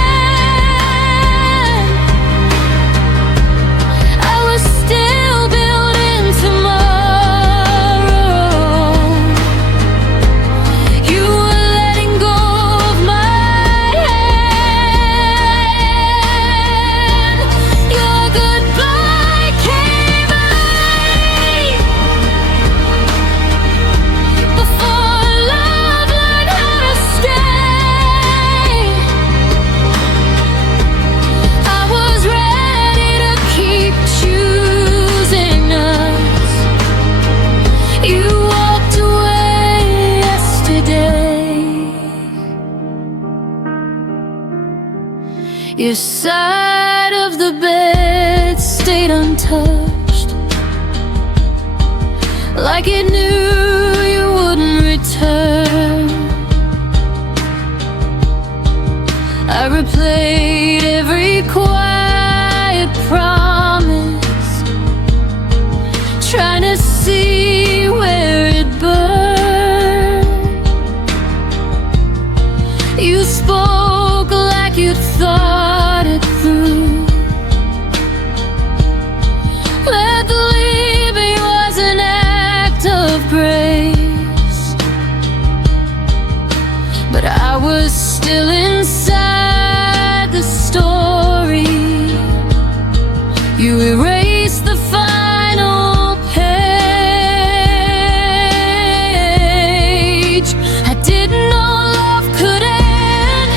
I was still building tomorrow. You were letting go of my hand. Your goodbye came early, before love learned how to stay. I was ready to keep choosing us. You walked away yesterday. Your side of the bed stayed untouched, like it knew you wouldn't return. I replayed every quiet promise, trying to see where it burned. You spoke like you'd thought it through. Let the leaving was an act of grace, but I was still inside the story. You erased the final page. I didn't know love could end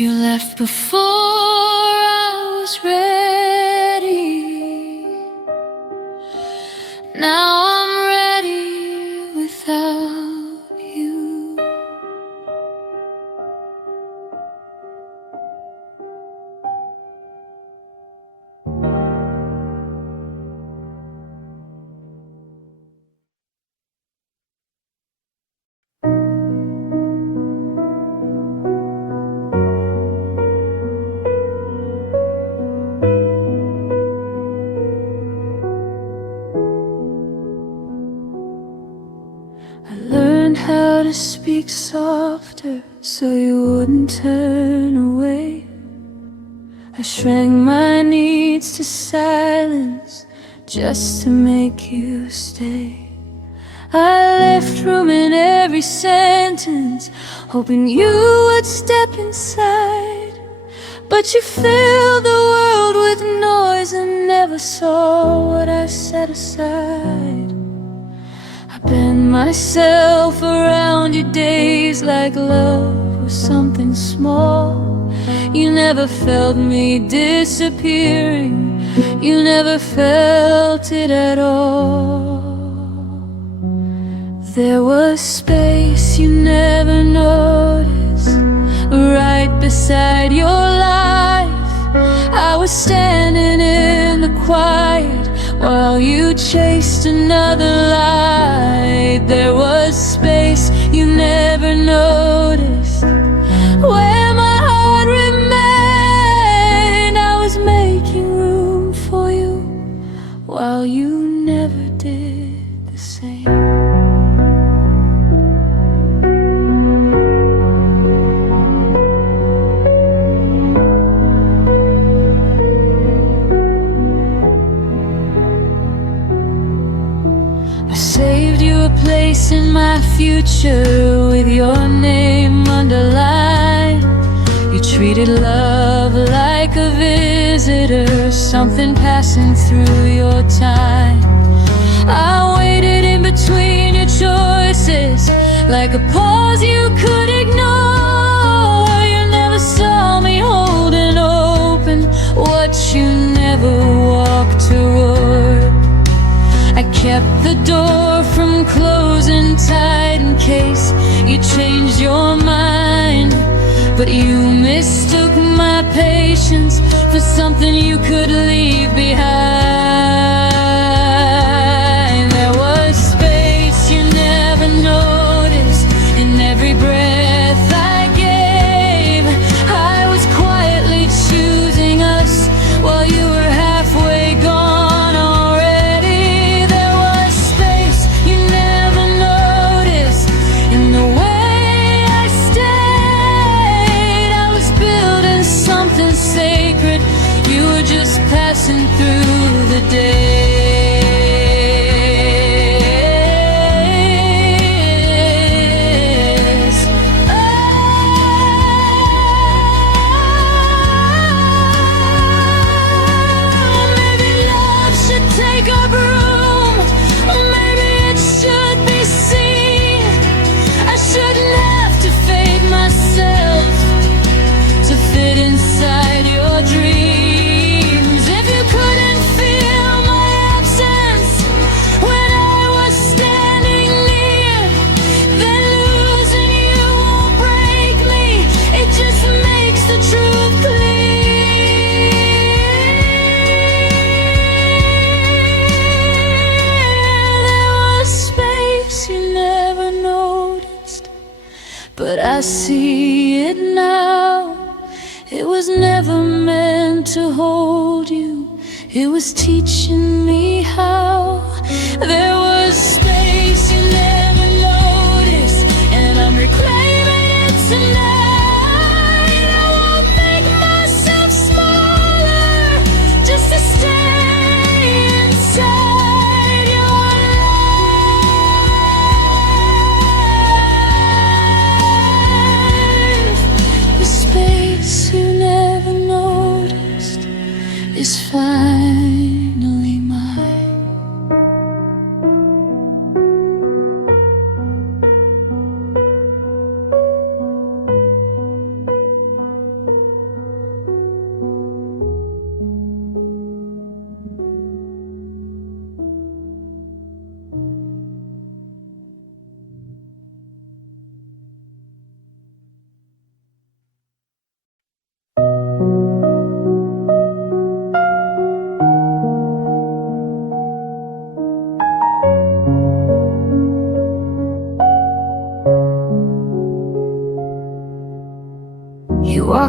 You left before I was ready. Now I'm ready without you. I learned how to speak softer so you wouldn't turn away. I shrank my needs to silence just to make you stay. I left room in every sentence, hoping you would step inside. But you filled the world with noise and never saw what I set aside. I bend myself around your days like love was something small. You never felt me disappearing, you never felt it at all. There was space you never noticed, right beside your life. I was standing in the quiet while you chased another light. There was space you never noticed, where my heart remained. I was making room for you while you never did the same. Saved you a place in my future with your name underlined. You treated love like a visitor, something passing through your time. I waited in between your choices like a pause you could ignore. You never saw me holding open what you never walked toward. I kept the door from closing tight in case you changed your mind. But you mistook my patience for something you could leave behind. There was space you never noticed in every breath I gave. I was quietly choosing us while you were halfway gone. Sacred, you were just passing through the days. Oh, maybe love should take up room, maybe it should be seen. I shouldn't have to fake myself to fit inside your dreams. If you couldn't feel my absence when I was standing near, then losing you won't break me, it just makes the truth clear. There was space you never noticed, but I see it now. It was never meant to hold you, it was teaching me how. There was space you never noticed, and I'm reclaiming it tonight. I won't make myself smaller just to stay inside your life. The space you never noticed is finally mine.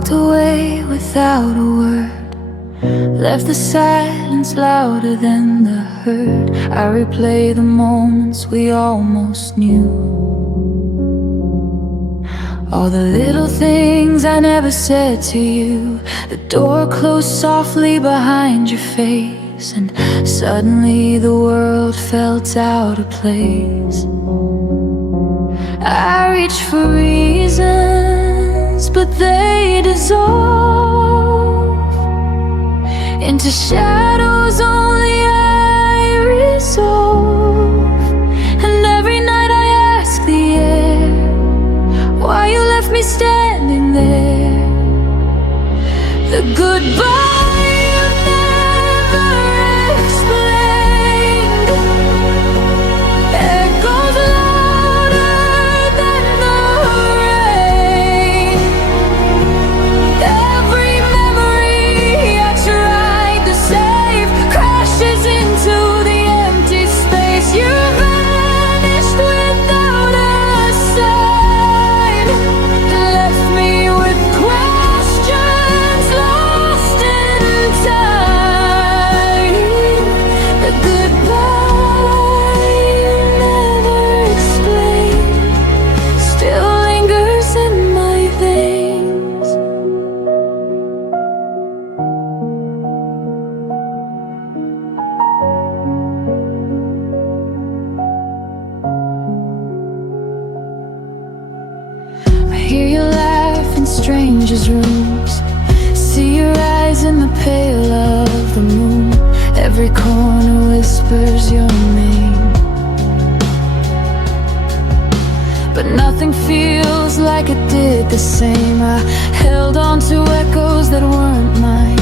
walked away without a word, left the silence louder than the hurt. I replay the moments we almost knew, all the little things I never said to you. The door closed softly behind your face, and suddenly the world felt out of place. I reached for reasons, but they dissolve into shadows only I resolve. And every night I ask the air why you left me standing there. The goodbye you never explained echoes louder than the rain. Every memory I tried to save crashes into the empty space. You vanished without a sign, left me with questions lost in time. The goodbye you never explained still lingers in my veins. I hear you laugh in strangers' rooms, see your eyes in the pale of the moon. Every corner whispers your name, but nothing feels like it did the same. I held on to echoes that weren't mine,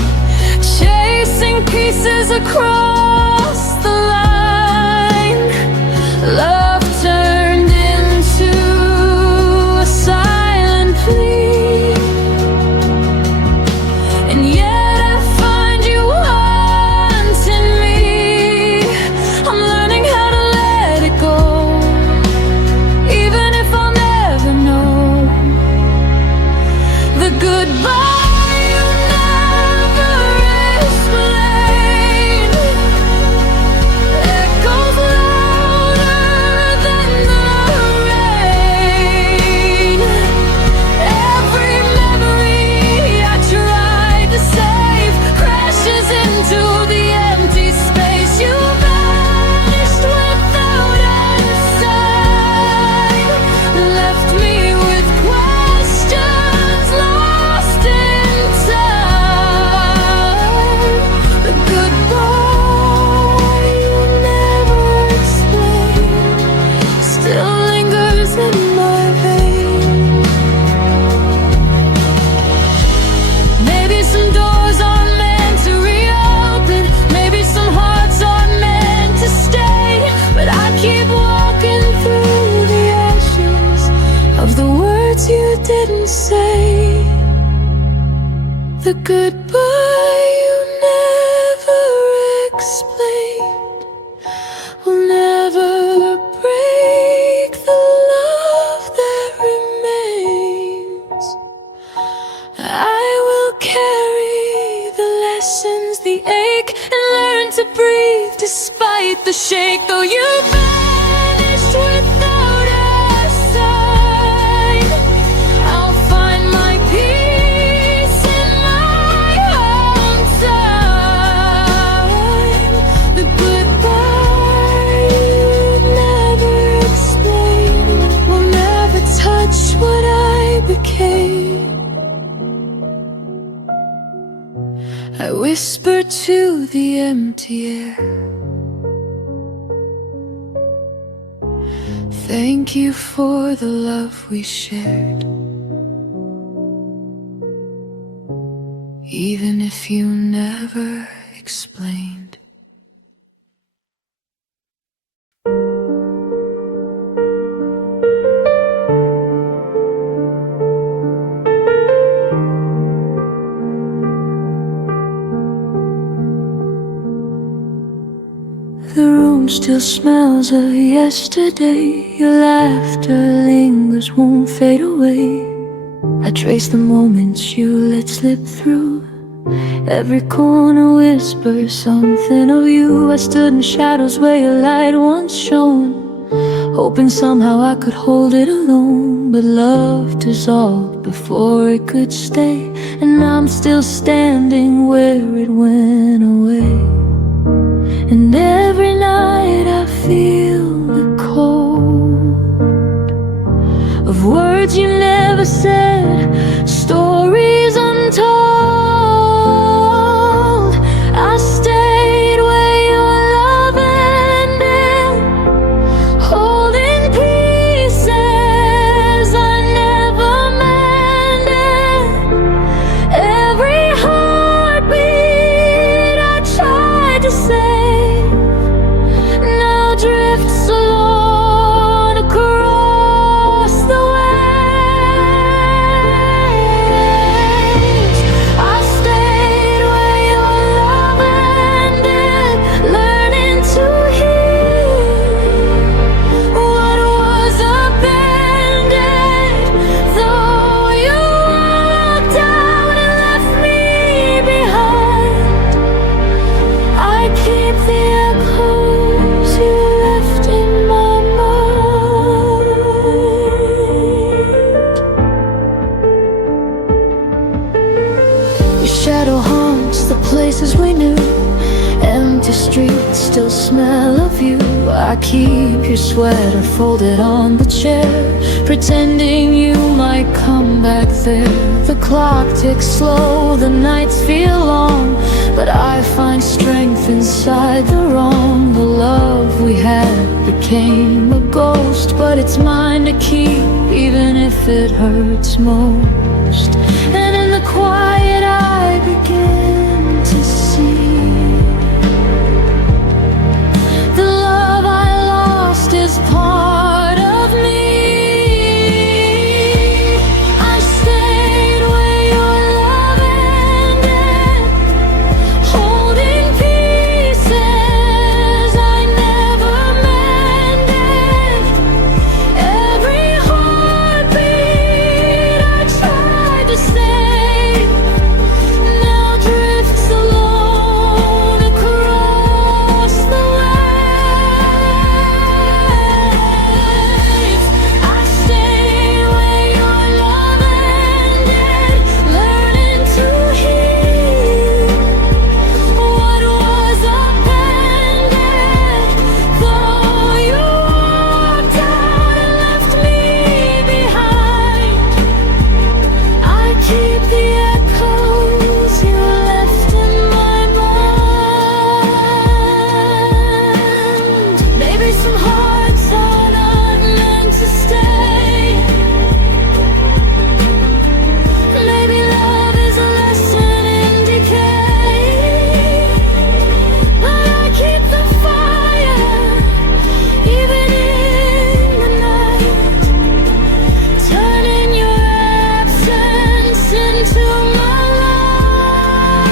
chasing pieces across the line. Love turned into a silent plea, and yet I find you haunting me. I'm learning how to let it go, even if I'll never know. The goodbye you never explained echoes louder than the rain. Every memory I tried to save crashes into the empty space. You vanished without a sign, left me with questions lost in time. The goodbye you never explained still lingers in my veins. Maybe some doors aren't meant to reopen, maybe some hearts aren't meant to stay, but I keep walking through the ashes of the words you didn't say. The goodbye you never explained will never break the love that remains. I will carry the lessons, the ache, and learn to breathe despite the shake. Though you vanished without a sign, I'll find my peace in my own time. The goodbye you never explained will never touch what I became. I whisper to the empty air, thank you for the love we shared, even if you never explained. The room still smells of yesterday. Your laughter lingers, won't fade away. I trace the moments you let slip through. Every corner whispers something of you. I stood in shadows where your light once shone, hoping somehow I could hold it alone. But love dissolved before it could stay, and I'm still standing where it went away. And every night I feel the cold of words you never said, stories untold. I stayed where your love ended, holding pieces I never mended. Every heartbeat I tried to save now drifts alone across the waves. I stayed where your love ended, learning to heal what was abandoned. Though you walked out and left me behind, I keep the echoes you left in my mind. Your shadow haunts the places we knew, empty streets still smell of you. I keep your sweater folded on the chair, pretending you might come back there. The clock ticks slow, the nights feel long, but I find strength inside the wrong. The love we had became a ghost, but it's mine to keep, even if it hurts most. And in the quiet I begin to see the love I lost is part of me. I stayed where your love ended, holding pieces I never mended. Every heartbeat I tried to save now drifts alone across the waves. I stayed where your love ended, learning to heal what was abandoned. Though you walked out and left me behind, I keep the echoes you left in my mind. Maybe some hearts are not meant to stay. Maybe love is a lesson in decay. But I keep the fire, even in the night, turning your absence into my light.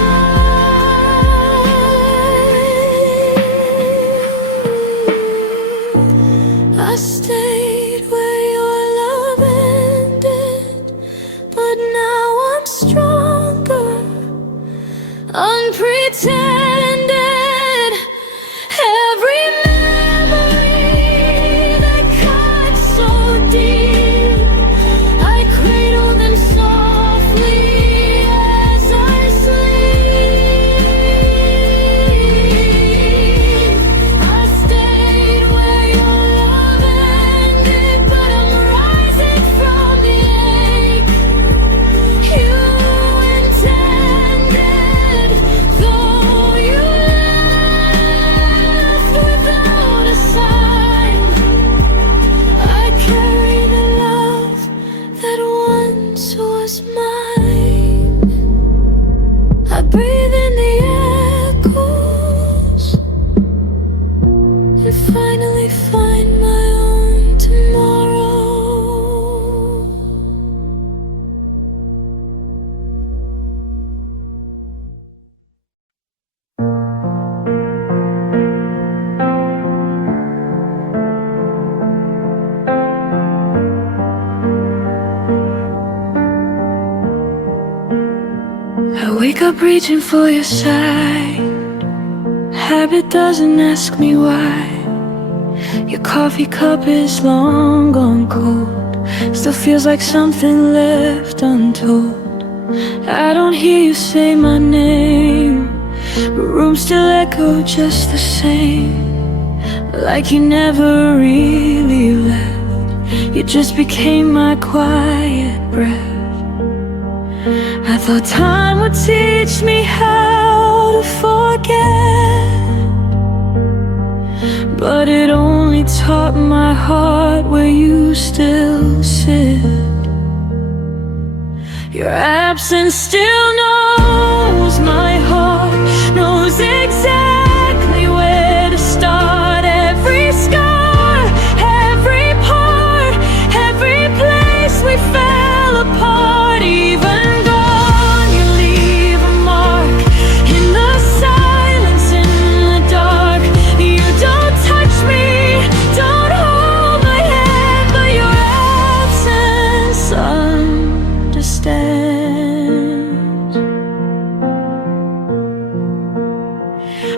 I stayed where your love ended, but now I'm stronger, unpretended. Every memory that cut so deep, I cradle them softly as I sleep. I stayed where your love ended, wake up reaching for your side. Habit doesn't ask me why. Your coffee cup is long gone cold. Still feels like something left untold. I don't hear you say my name, but rooms still echo just the same. Like you never really left. You just became my quiet breath. I thought time would teach me how to forget, but it only taught my heart where you still sit. Your absence still knows my heart, knows exactly where to start. Every scar, every part, every place we fell apart. Even gone, you leave a mark in the silence, in the dark. You don't touch me, don't hold my hand, but your absence understands.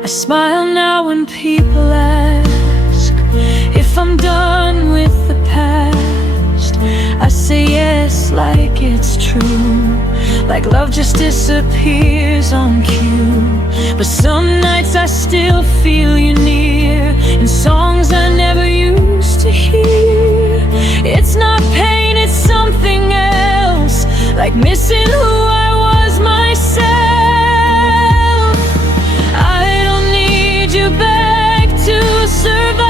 I smile now when people ask if I'm done with the past. I say yes like it's true, like love just disappears on cue. But some nights I still feel you near, in songs I never used to hear. It's not pain, it's something else, like missing who I was myself. I don't need you back to survive.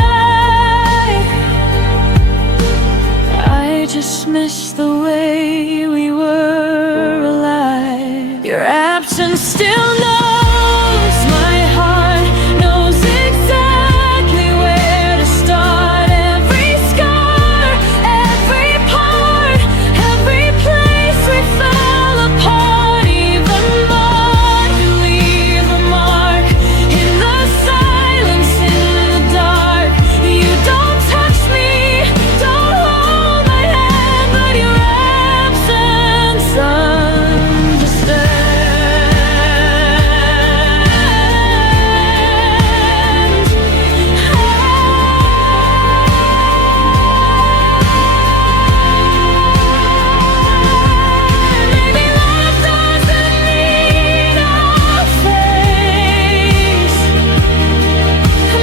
I just miss the way we were alive. Your absence still knows my heart, knows exactly where to start. Every scar, every part, every place we fell apart. Even more, you leave a mark in the silence, in the dark. You don't touch me, don't hold my hand, but your absence understands. Maybe love doesn't need a face.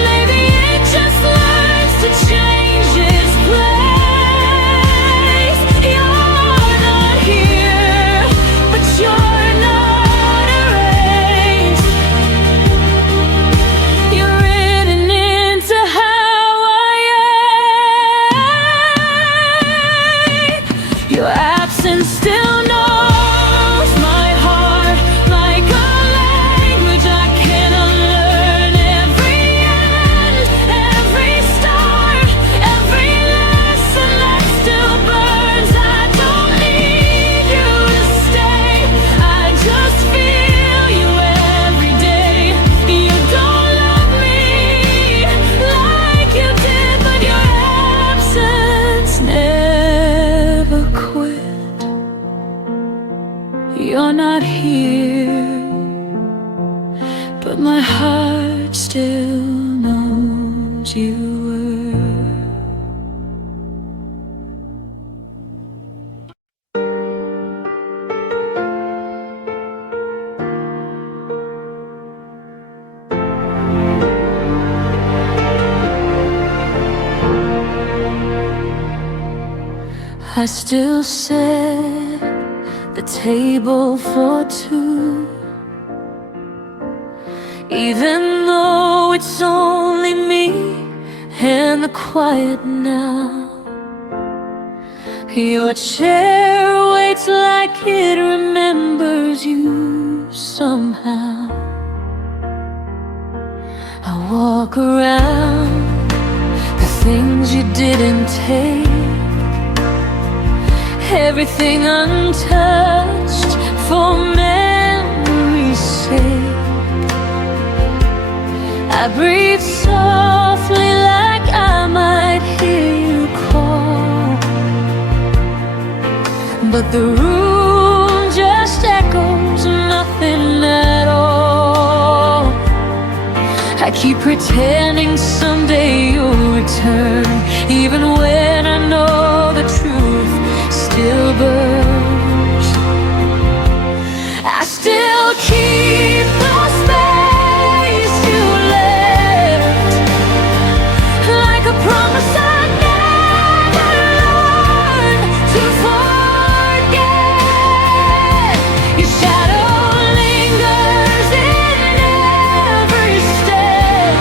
Maybe it just learns to change its place. You're not here, but you're not erased. You're written into how I am. Your absence still knows my heart, like a language I can unlearn. Every end, every start, every lesson that still burns. I don't need you to stay, I just feel you every day. You don't love me like you did, but your absence never quit. You're not here, but my heart still knows you were. I still set the table for two, even though it's only me and the quiet now. Your chair waits like it remembers you somehow. I walk around the things you didn't take, everything untouched for memory's sake. I breathe softly like I might hear you call, but the room just echoes, nothing I keep pretending someday you'll return, even when I know the truth still burns. I still keep the space you left, like a promise I never learned to forget. Your shadow lingers in every step,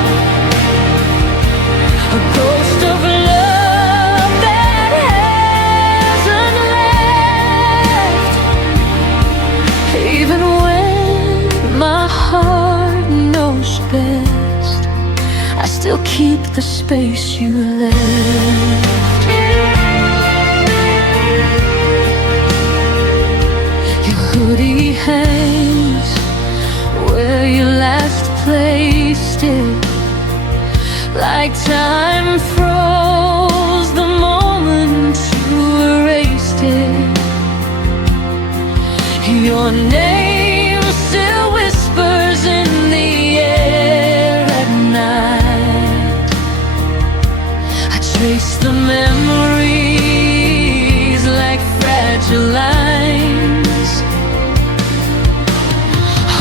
a ghost of love that hasn't left. Even when my heart knows best, I still keep the space you left. Your hoodie hangs where you last placed it, like time froze the moment you erased it. Your name still whispers in the air at night. I trace the memories like fragile lines,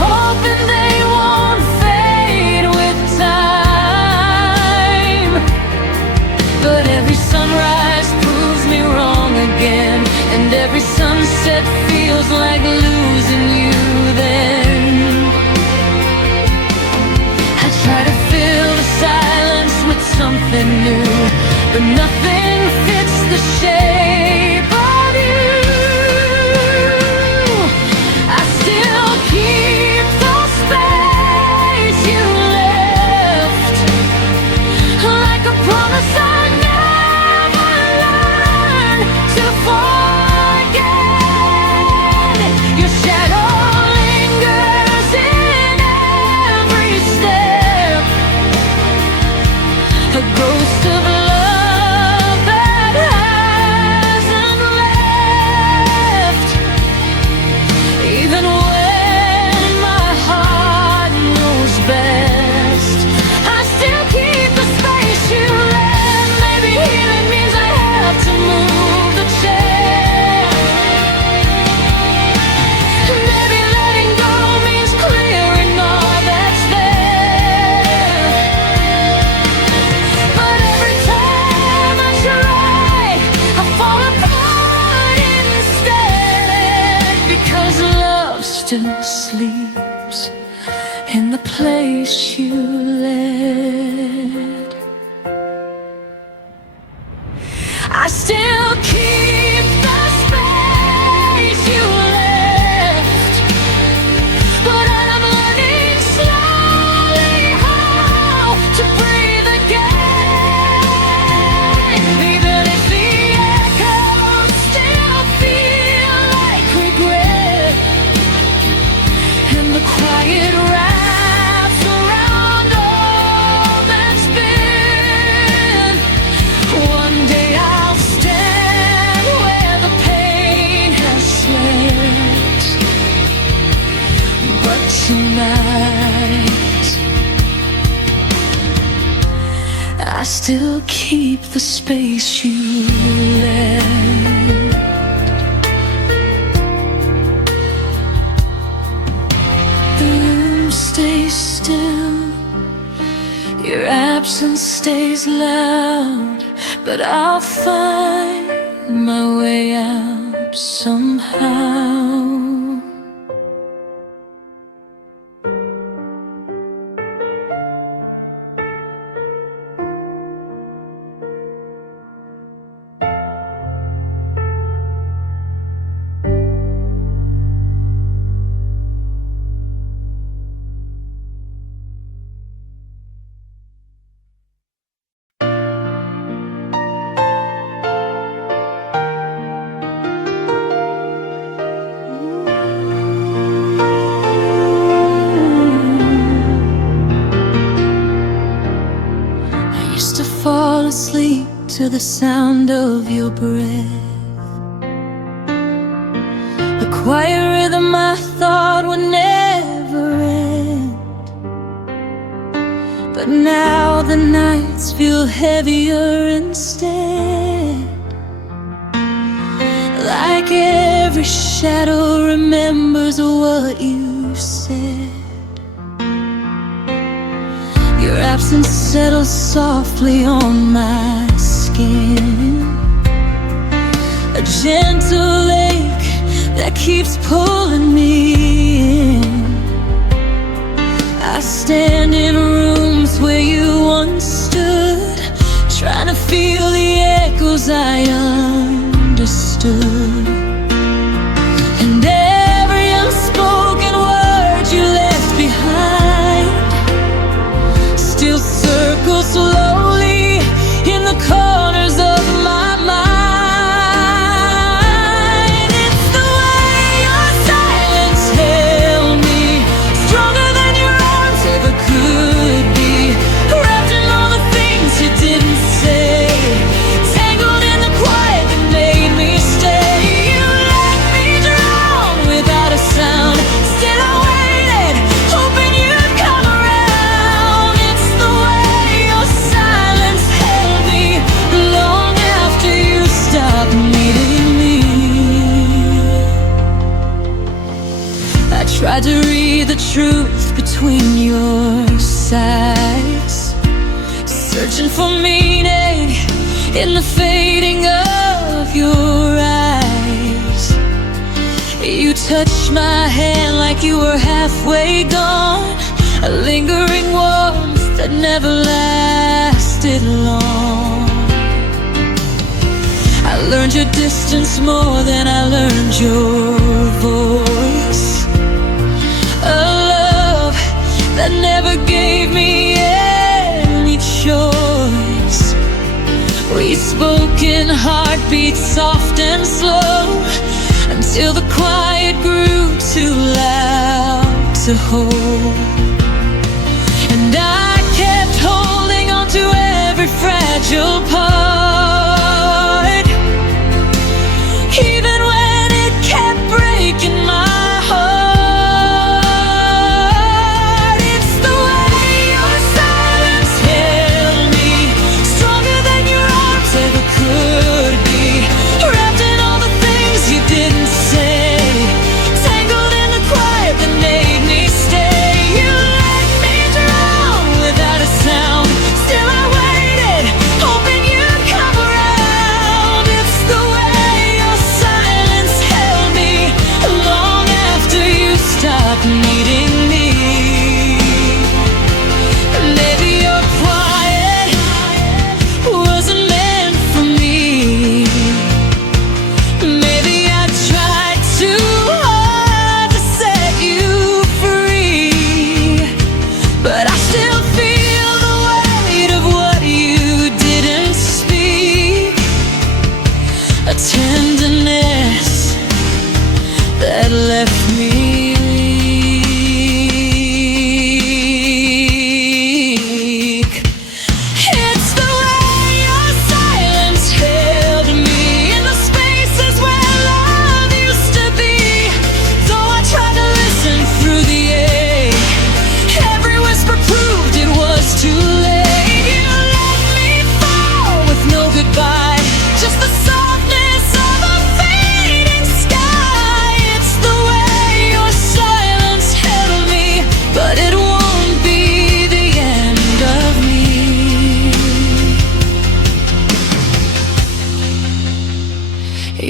hoping they won't fade with time. But every sunrise proves me wrong again, and every sunset feels like losing you then. I try to fill the silence with something new, but nothing fits the shape of you. I still keep the space you left, like a promise I never learned to forget. Your shadow lingers in every step, a ghost of love that hasn't left. Even when my heart knows best, I still keep the space you left. Maybe healing means I have to move the chair. Maybe letting go means clearing all that's there. But every time I try, I fall apart instead, because love still sleeps in the place you led. I still keep the space you left, but I'm learning slowly how to breathe again. Even if the echoes still feel like regret, and the quiet wraps around all that's been. One day I'll stand where the pain has slept, but tonight I still keep the space you left. The room stays still, your absence stays loud, but I'll find my way out somehow. Fall asleep to the sound of your breath, the quiet rhythm I thought would never end. But now the nights feel heavier instead, like every shadow remembers what you said. Your absence settles softly on my skin, a gentle ache that keeps pulling me in. I stand in rooms where you once stood, trying to feel the echoes I understood. And every unspoken word you left behind still circles slowly in the corners of my mind. It's the way your silence held me, stronger than your arms ever could be, wrapped in all the things you didn't say, tangled in the quiet that made me stay. You let me drown without a sound, still I waited, hoping you'd come around. It's the way your silence held me long after you stopped needing me. I tried to read the truth between your sighs, searching for meaning in the fading of your eyes. You touched my hand like you were halfway gone, a lingering warmth that never lasted long. I learned your distance more than I learned your voice, a love that never gave me any choice. We spoke in heartbeats soft and slow, until the quiet grew too loud to hold. And I kept holding on to every fragile part, even when it kept breaking my heart. It's the way your silence held me, stronger than your arms ever could be, wrapped in all the things you didn't say, tangled in the quiet that made me stay. You let me drown without a sound, still I waited, hoping you'd come around. It's the way your silence held me long after you stopped needing me. Maybe your quiet wasn't meant for me. Maybe I tried too hard to set you free, but I still feel the weight of what you didn't speak, a tenderness that left me weak. It's the way your silence held me in the spaces where love used to be. Though I tried to listen through the ache, every whisper proved it was too late. You let me fall with no goodbye, just the softness of a fading sky. It's the way your silence held me, but it won't be the end of me.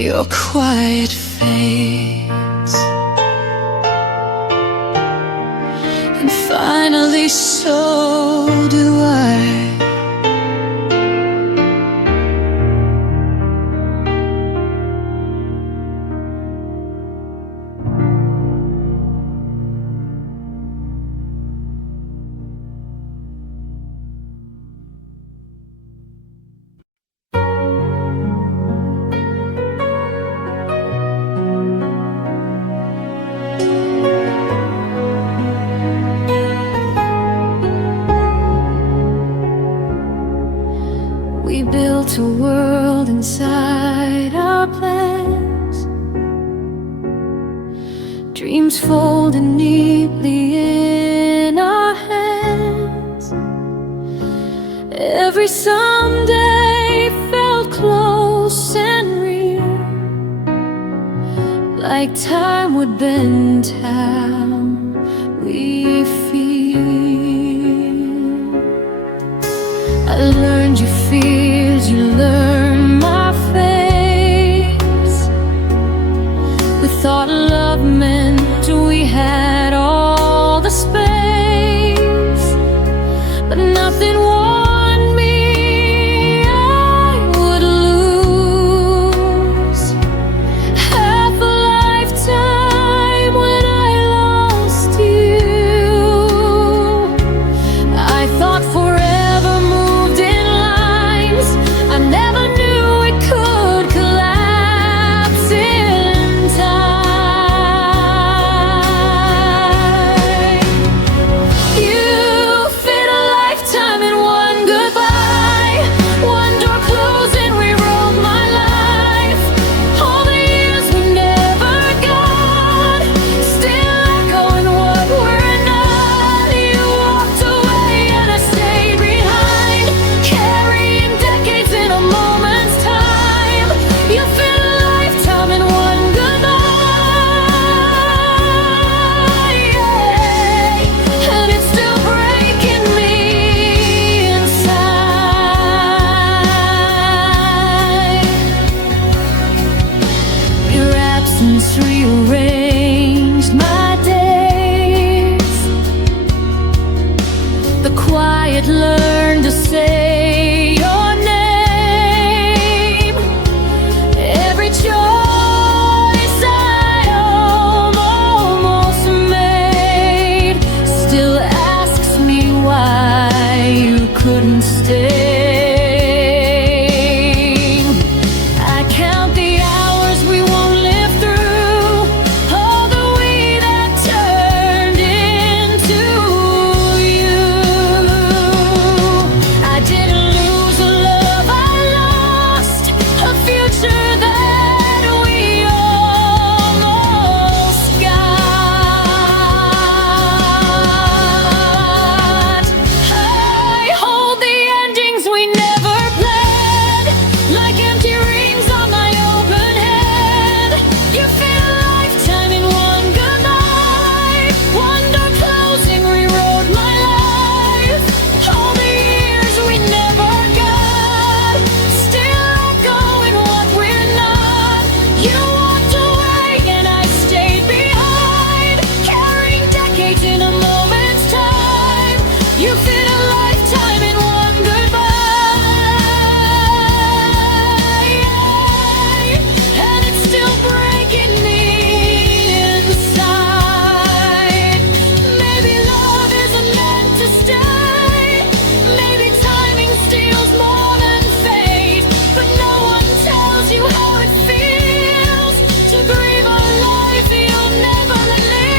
Your quiet fades, and finally so do I. We built a world inside our plans, dreams folded neatly in our hands. Every someday felt close and real, like time would bend how we feel. I learned your fears, you learned my face. We thought love meant we had all the space, but nothing warned me I would lose half a lifetime when I lost you. I thought forever moved in lines, I never knew it could collapse in time. You fit a lifetime in one goodbye, one door closed and we wrote my life. All the years we never got, still echoing what we're not. You walked away and I stayed behind, carrying decades in a moment's time. You fit a lifetime in one goodbye, and it's still breaking me inside. Your absence rearranged my days. The quiet learned to say your name. Every choice I almost made still asks me why you couldn't stay. I count the hours we won't live through, all the we that turned into you. I didn't lose a love I lost, a future that we almost got. I hold the endings we never planned, like empty rings on my open head. You fit a lifetime in one goodbye, one door closing rewrote my life. All the years we never got, still echoing what we're not. You walked away and I stayed behind, carrying decades in a moment's time. You fit a lifetime in one goodbye, and it's still breaking me inside. Maybe love isn't meant to stay, maybe timing steals more than fate, but no one tells you how it feels to grieve a life you'll never live.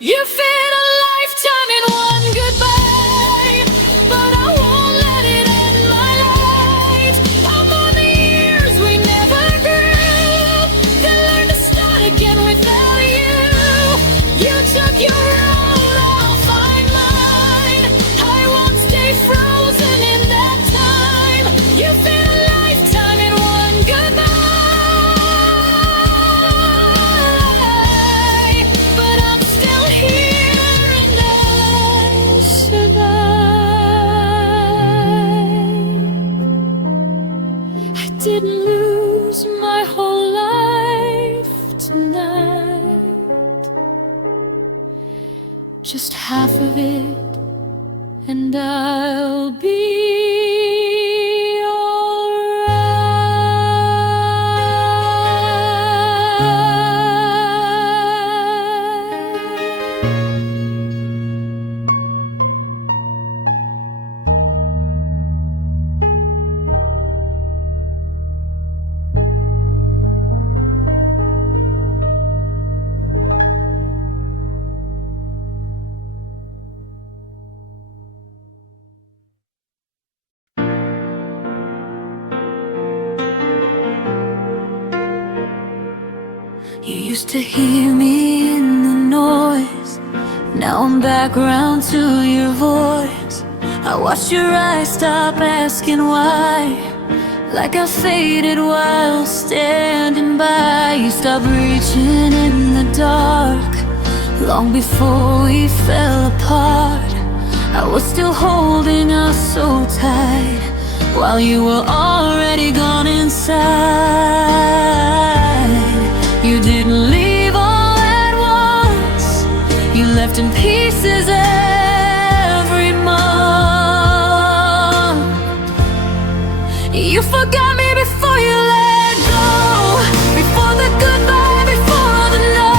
You fit a lifetime in one goodbye, but I won't let it end my light. I'm on the years we never grew, then learned to start again without you. You took your role, I'll find mine. I won't stay frozen in that time. You fit a lifetime in one goodbye, but I'm still here and I survive. I didn't lose my whole life tonight, just half of it, and I'll be You used to hear me in the noise, now come back round to your voice. I watched your eyes stop asking why, like I faded while standing by. You stopped reaching in the dark, long before we fell apart. I was still holding us so tight, while you were already gone inside. You didn't leave all at once, you left in pieces every month. You forgot me before you let go, before the goodbye, before the no.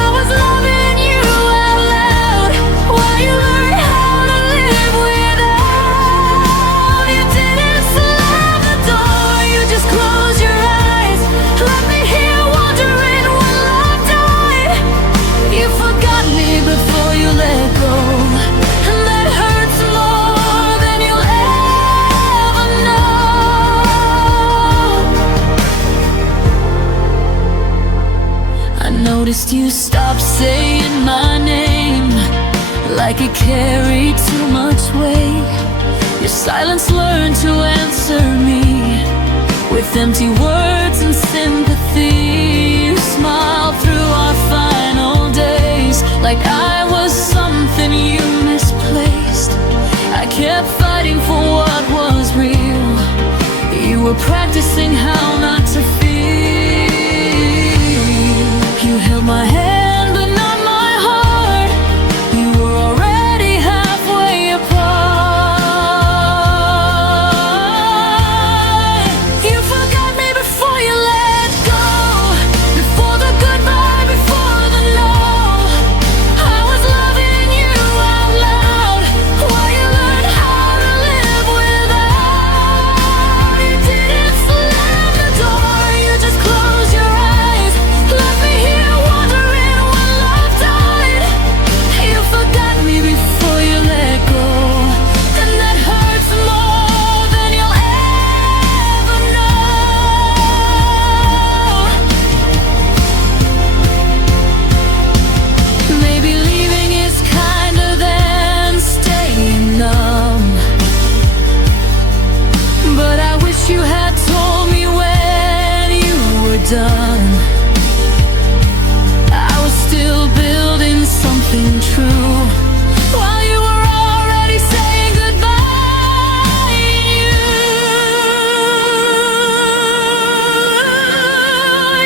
I was loving you out loud, while you learned how to live without. You didn't slam the door, you just closed your eyes, let me here wondering when love died. You forgot me before you let go, and that hurts more than you'll ever know. I noticed you stopped saying my name, like it carried too much weight. Your silence learned to answer me with empty words and sympathy. You smiled through our final days, like I was something you misplaced. I kept fighting for what was real. You were practicing how not to feel. You held my hand but not my heart. You were already halfway apart. You forgot me before you let go, before the goodbye, before the no. I was loving you out loud, while you learned how to live without. You didn't slam the door, you just closed your eyes, left me here wondering when love died. You forgot me before you let go, and that hurts more than you'll ever know. Maybe leaving is kinder than staying numb, but I wish you had told me when you were done. I was still building something true, while you were already saying goodbye.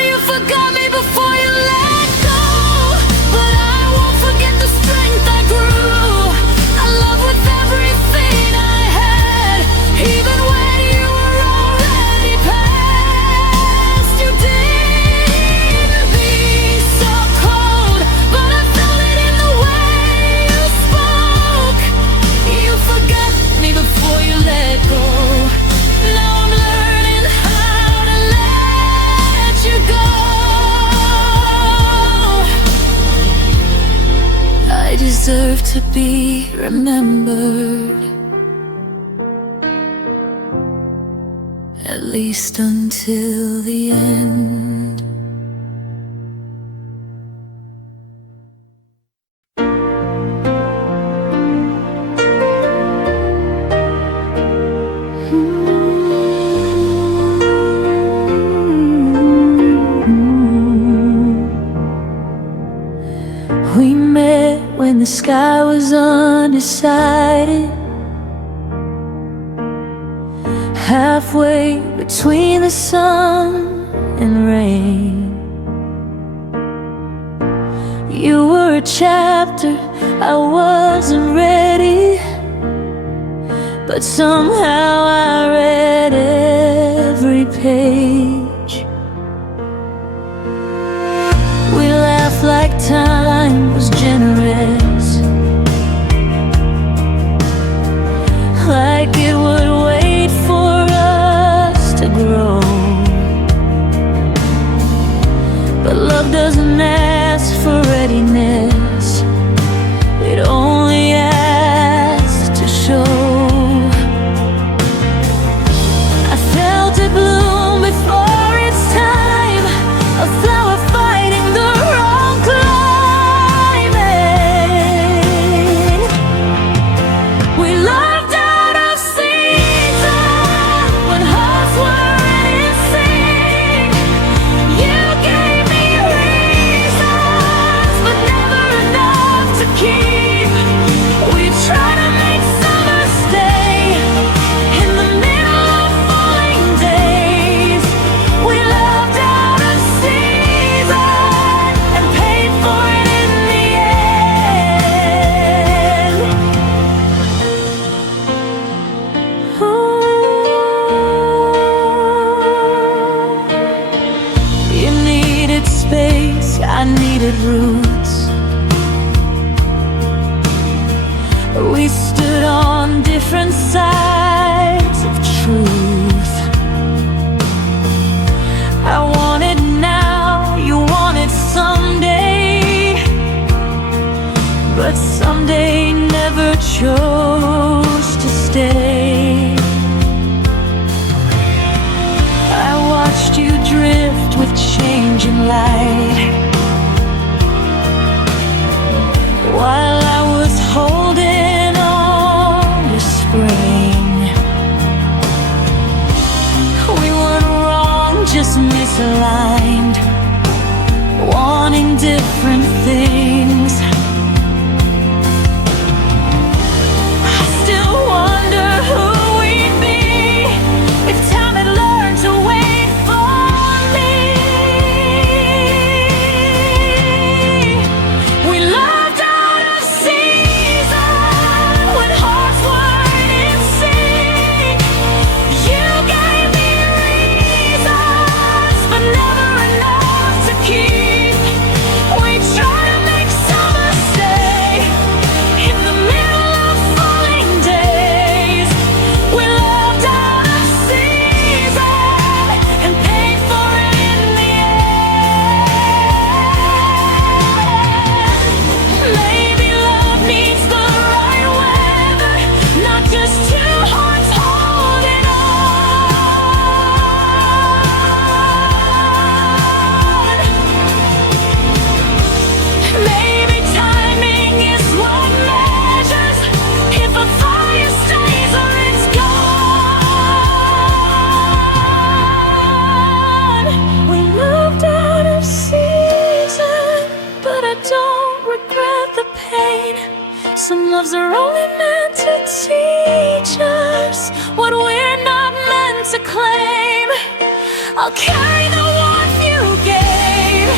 You forgot me before you let go, but I won't forget the strength I grew. I love with everything I had, even when you were already past. You didn't be so cold, but I felt it in the way you spoke. You forgot me before you let go. Now I'm learning how to let you go. I deserve to be remembered, at least until the end. We met when the sky was undecided, halfway between the sun and rain. You were a chapter I wasn't ready, but somehow I read every page. We laughed like time was generous, like it would wait for us to grow. But love doesn't ask for readiness, it only asks to show. I felt it bloom before its time, a flower fighting the wrong climate. different sides of truth. I want it now, you want it someday, but someday never chose to stay. I watched you drift with changing light, while I was holding on to spring. We weren't wrong, just misaligned, wanting different things. I still wonder who we'd be if time had learned to wait for me. We loved out of season when hearts weren't in sync. You gave me reasons, but never enough to keep. We tried to make summer stay in the middle of falling days. We loved out of season and paid for it in the end. Maybe love needs the right weather, not just two hearts holding on. Maybe timing is what measures if a fire stays or it's gone. We moved out of season, but I don't regret the pain. Some loves are only meant to teach us what we're not meant to claim. I'll carry the warmth you gave,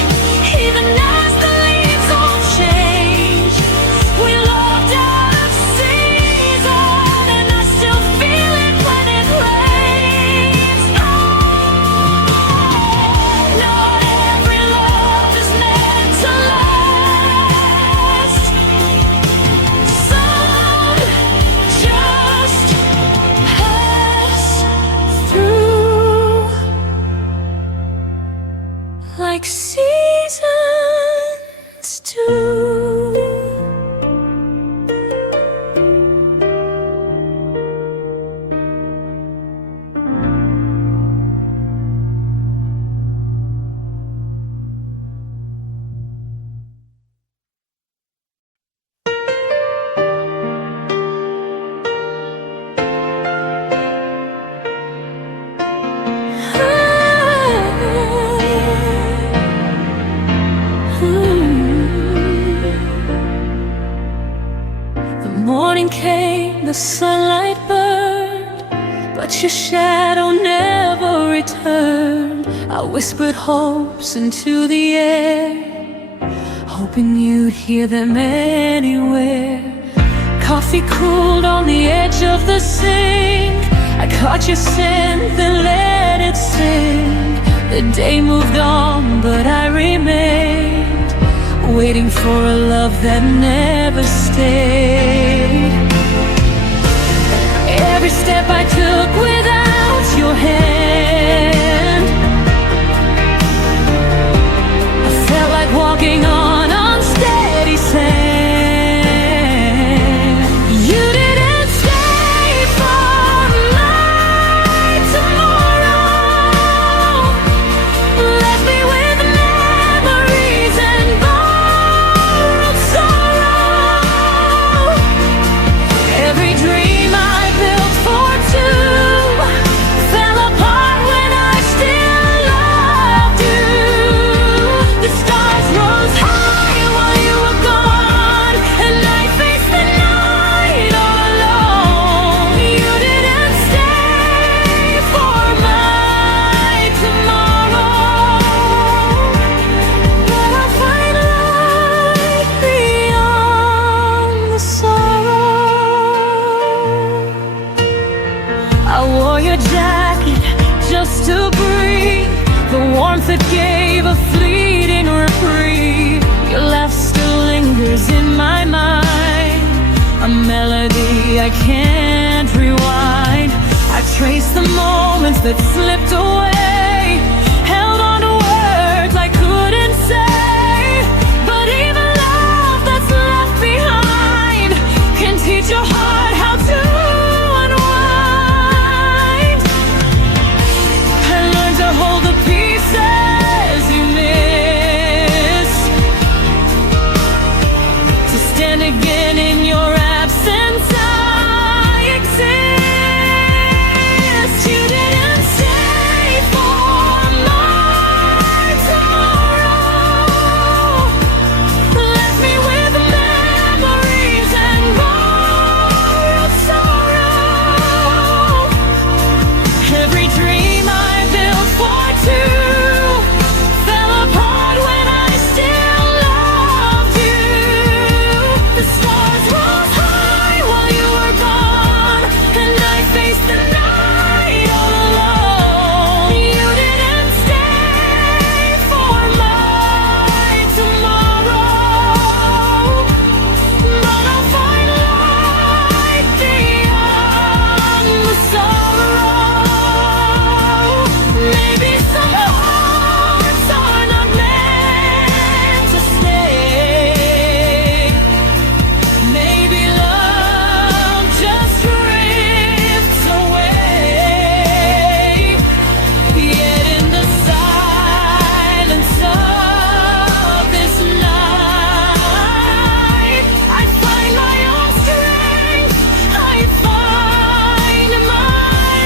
even as the leaves all change. We loved out of season, and I still feel it when it rains. Not every love is meant to last. Some just pass through, like seasons do. The morning came, the sunlight burned, but your shadow never returned. I whispered hopes into the air, hoping you'd hear them anywhere. Coffee cooled on the edge of the sink. I caught your scent, then let it sink. The day moved on, but I remained, waiting for a love that never stayed. Every step I took without your hand, I felt like walking on unsteady sand. You didn't stay for my tomorrow, left me with memories and borrowed sorrow. Every dream I built for two fell apart when I still loved you. The stars rose high while you were gone, and I faced the night all alone. You didn't stay for my tomorrow, but I'll find light beyond the sorrow. I wore your jacket just to breathe, the warmth that gave a fleeting reprieve. Your laugh still lingers in my mind, a melody I can't Trace the moments that slipped away, held on to words I couldn't say. But even love that's left behind can teach your heart how to unwind. I learned to hold the pieces you miss, to stand again in your absence. I exist. You didn't stay for my tomorrow. Left me with memories and borrowed sorrow. Every dream I built for two fell apart when I still loved you. The stars rose high while you were gone, and I faced the night all alone. You didn't stay for my tomorrow, but I'll find light beyond the sorrow. Maybe some hearts are not meant to stay. Maybe love just drifts away. Yet in the silence of this night, I find my own strength. I find my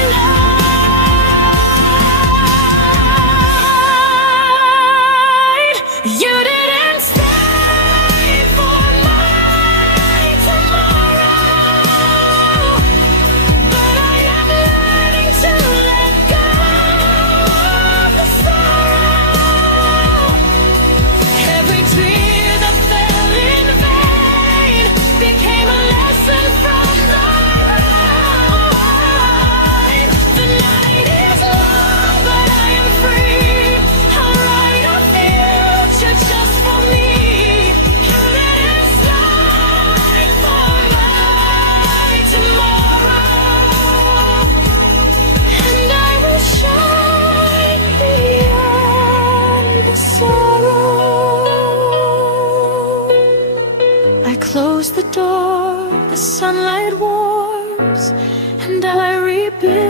light. You didn't stay for my tomorrow, but I am learning to let go of the sorrow. Every tear that fell in vain became a lesson from the ride. The night is long, but I am free. I'll write a future just for me. You didn't stay for my tomorrow, and I will shine beyond the sorrow. I close the door, the sunlight warms, and I rebuild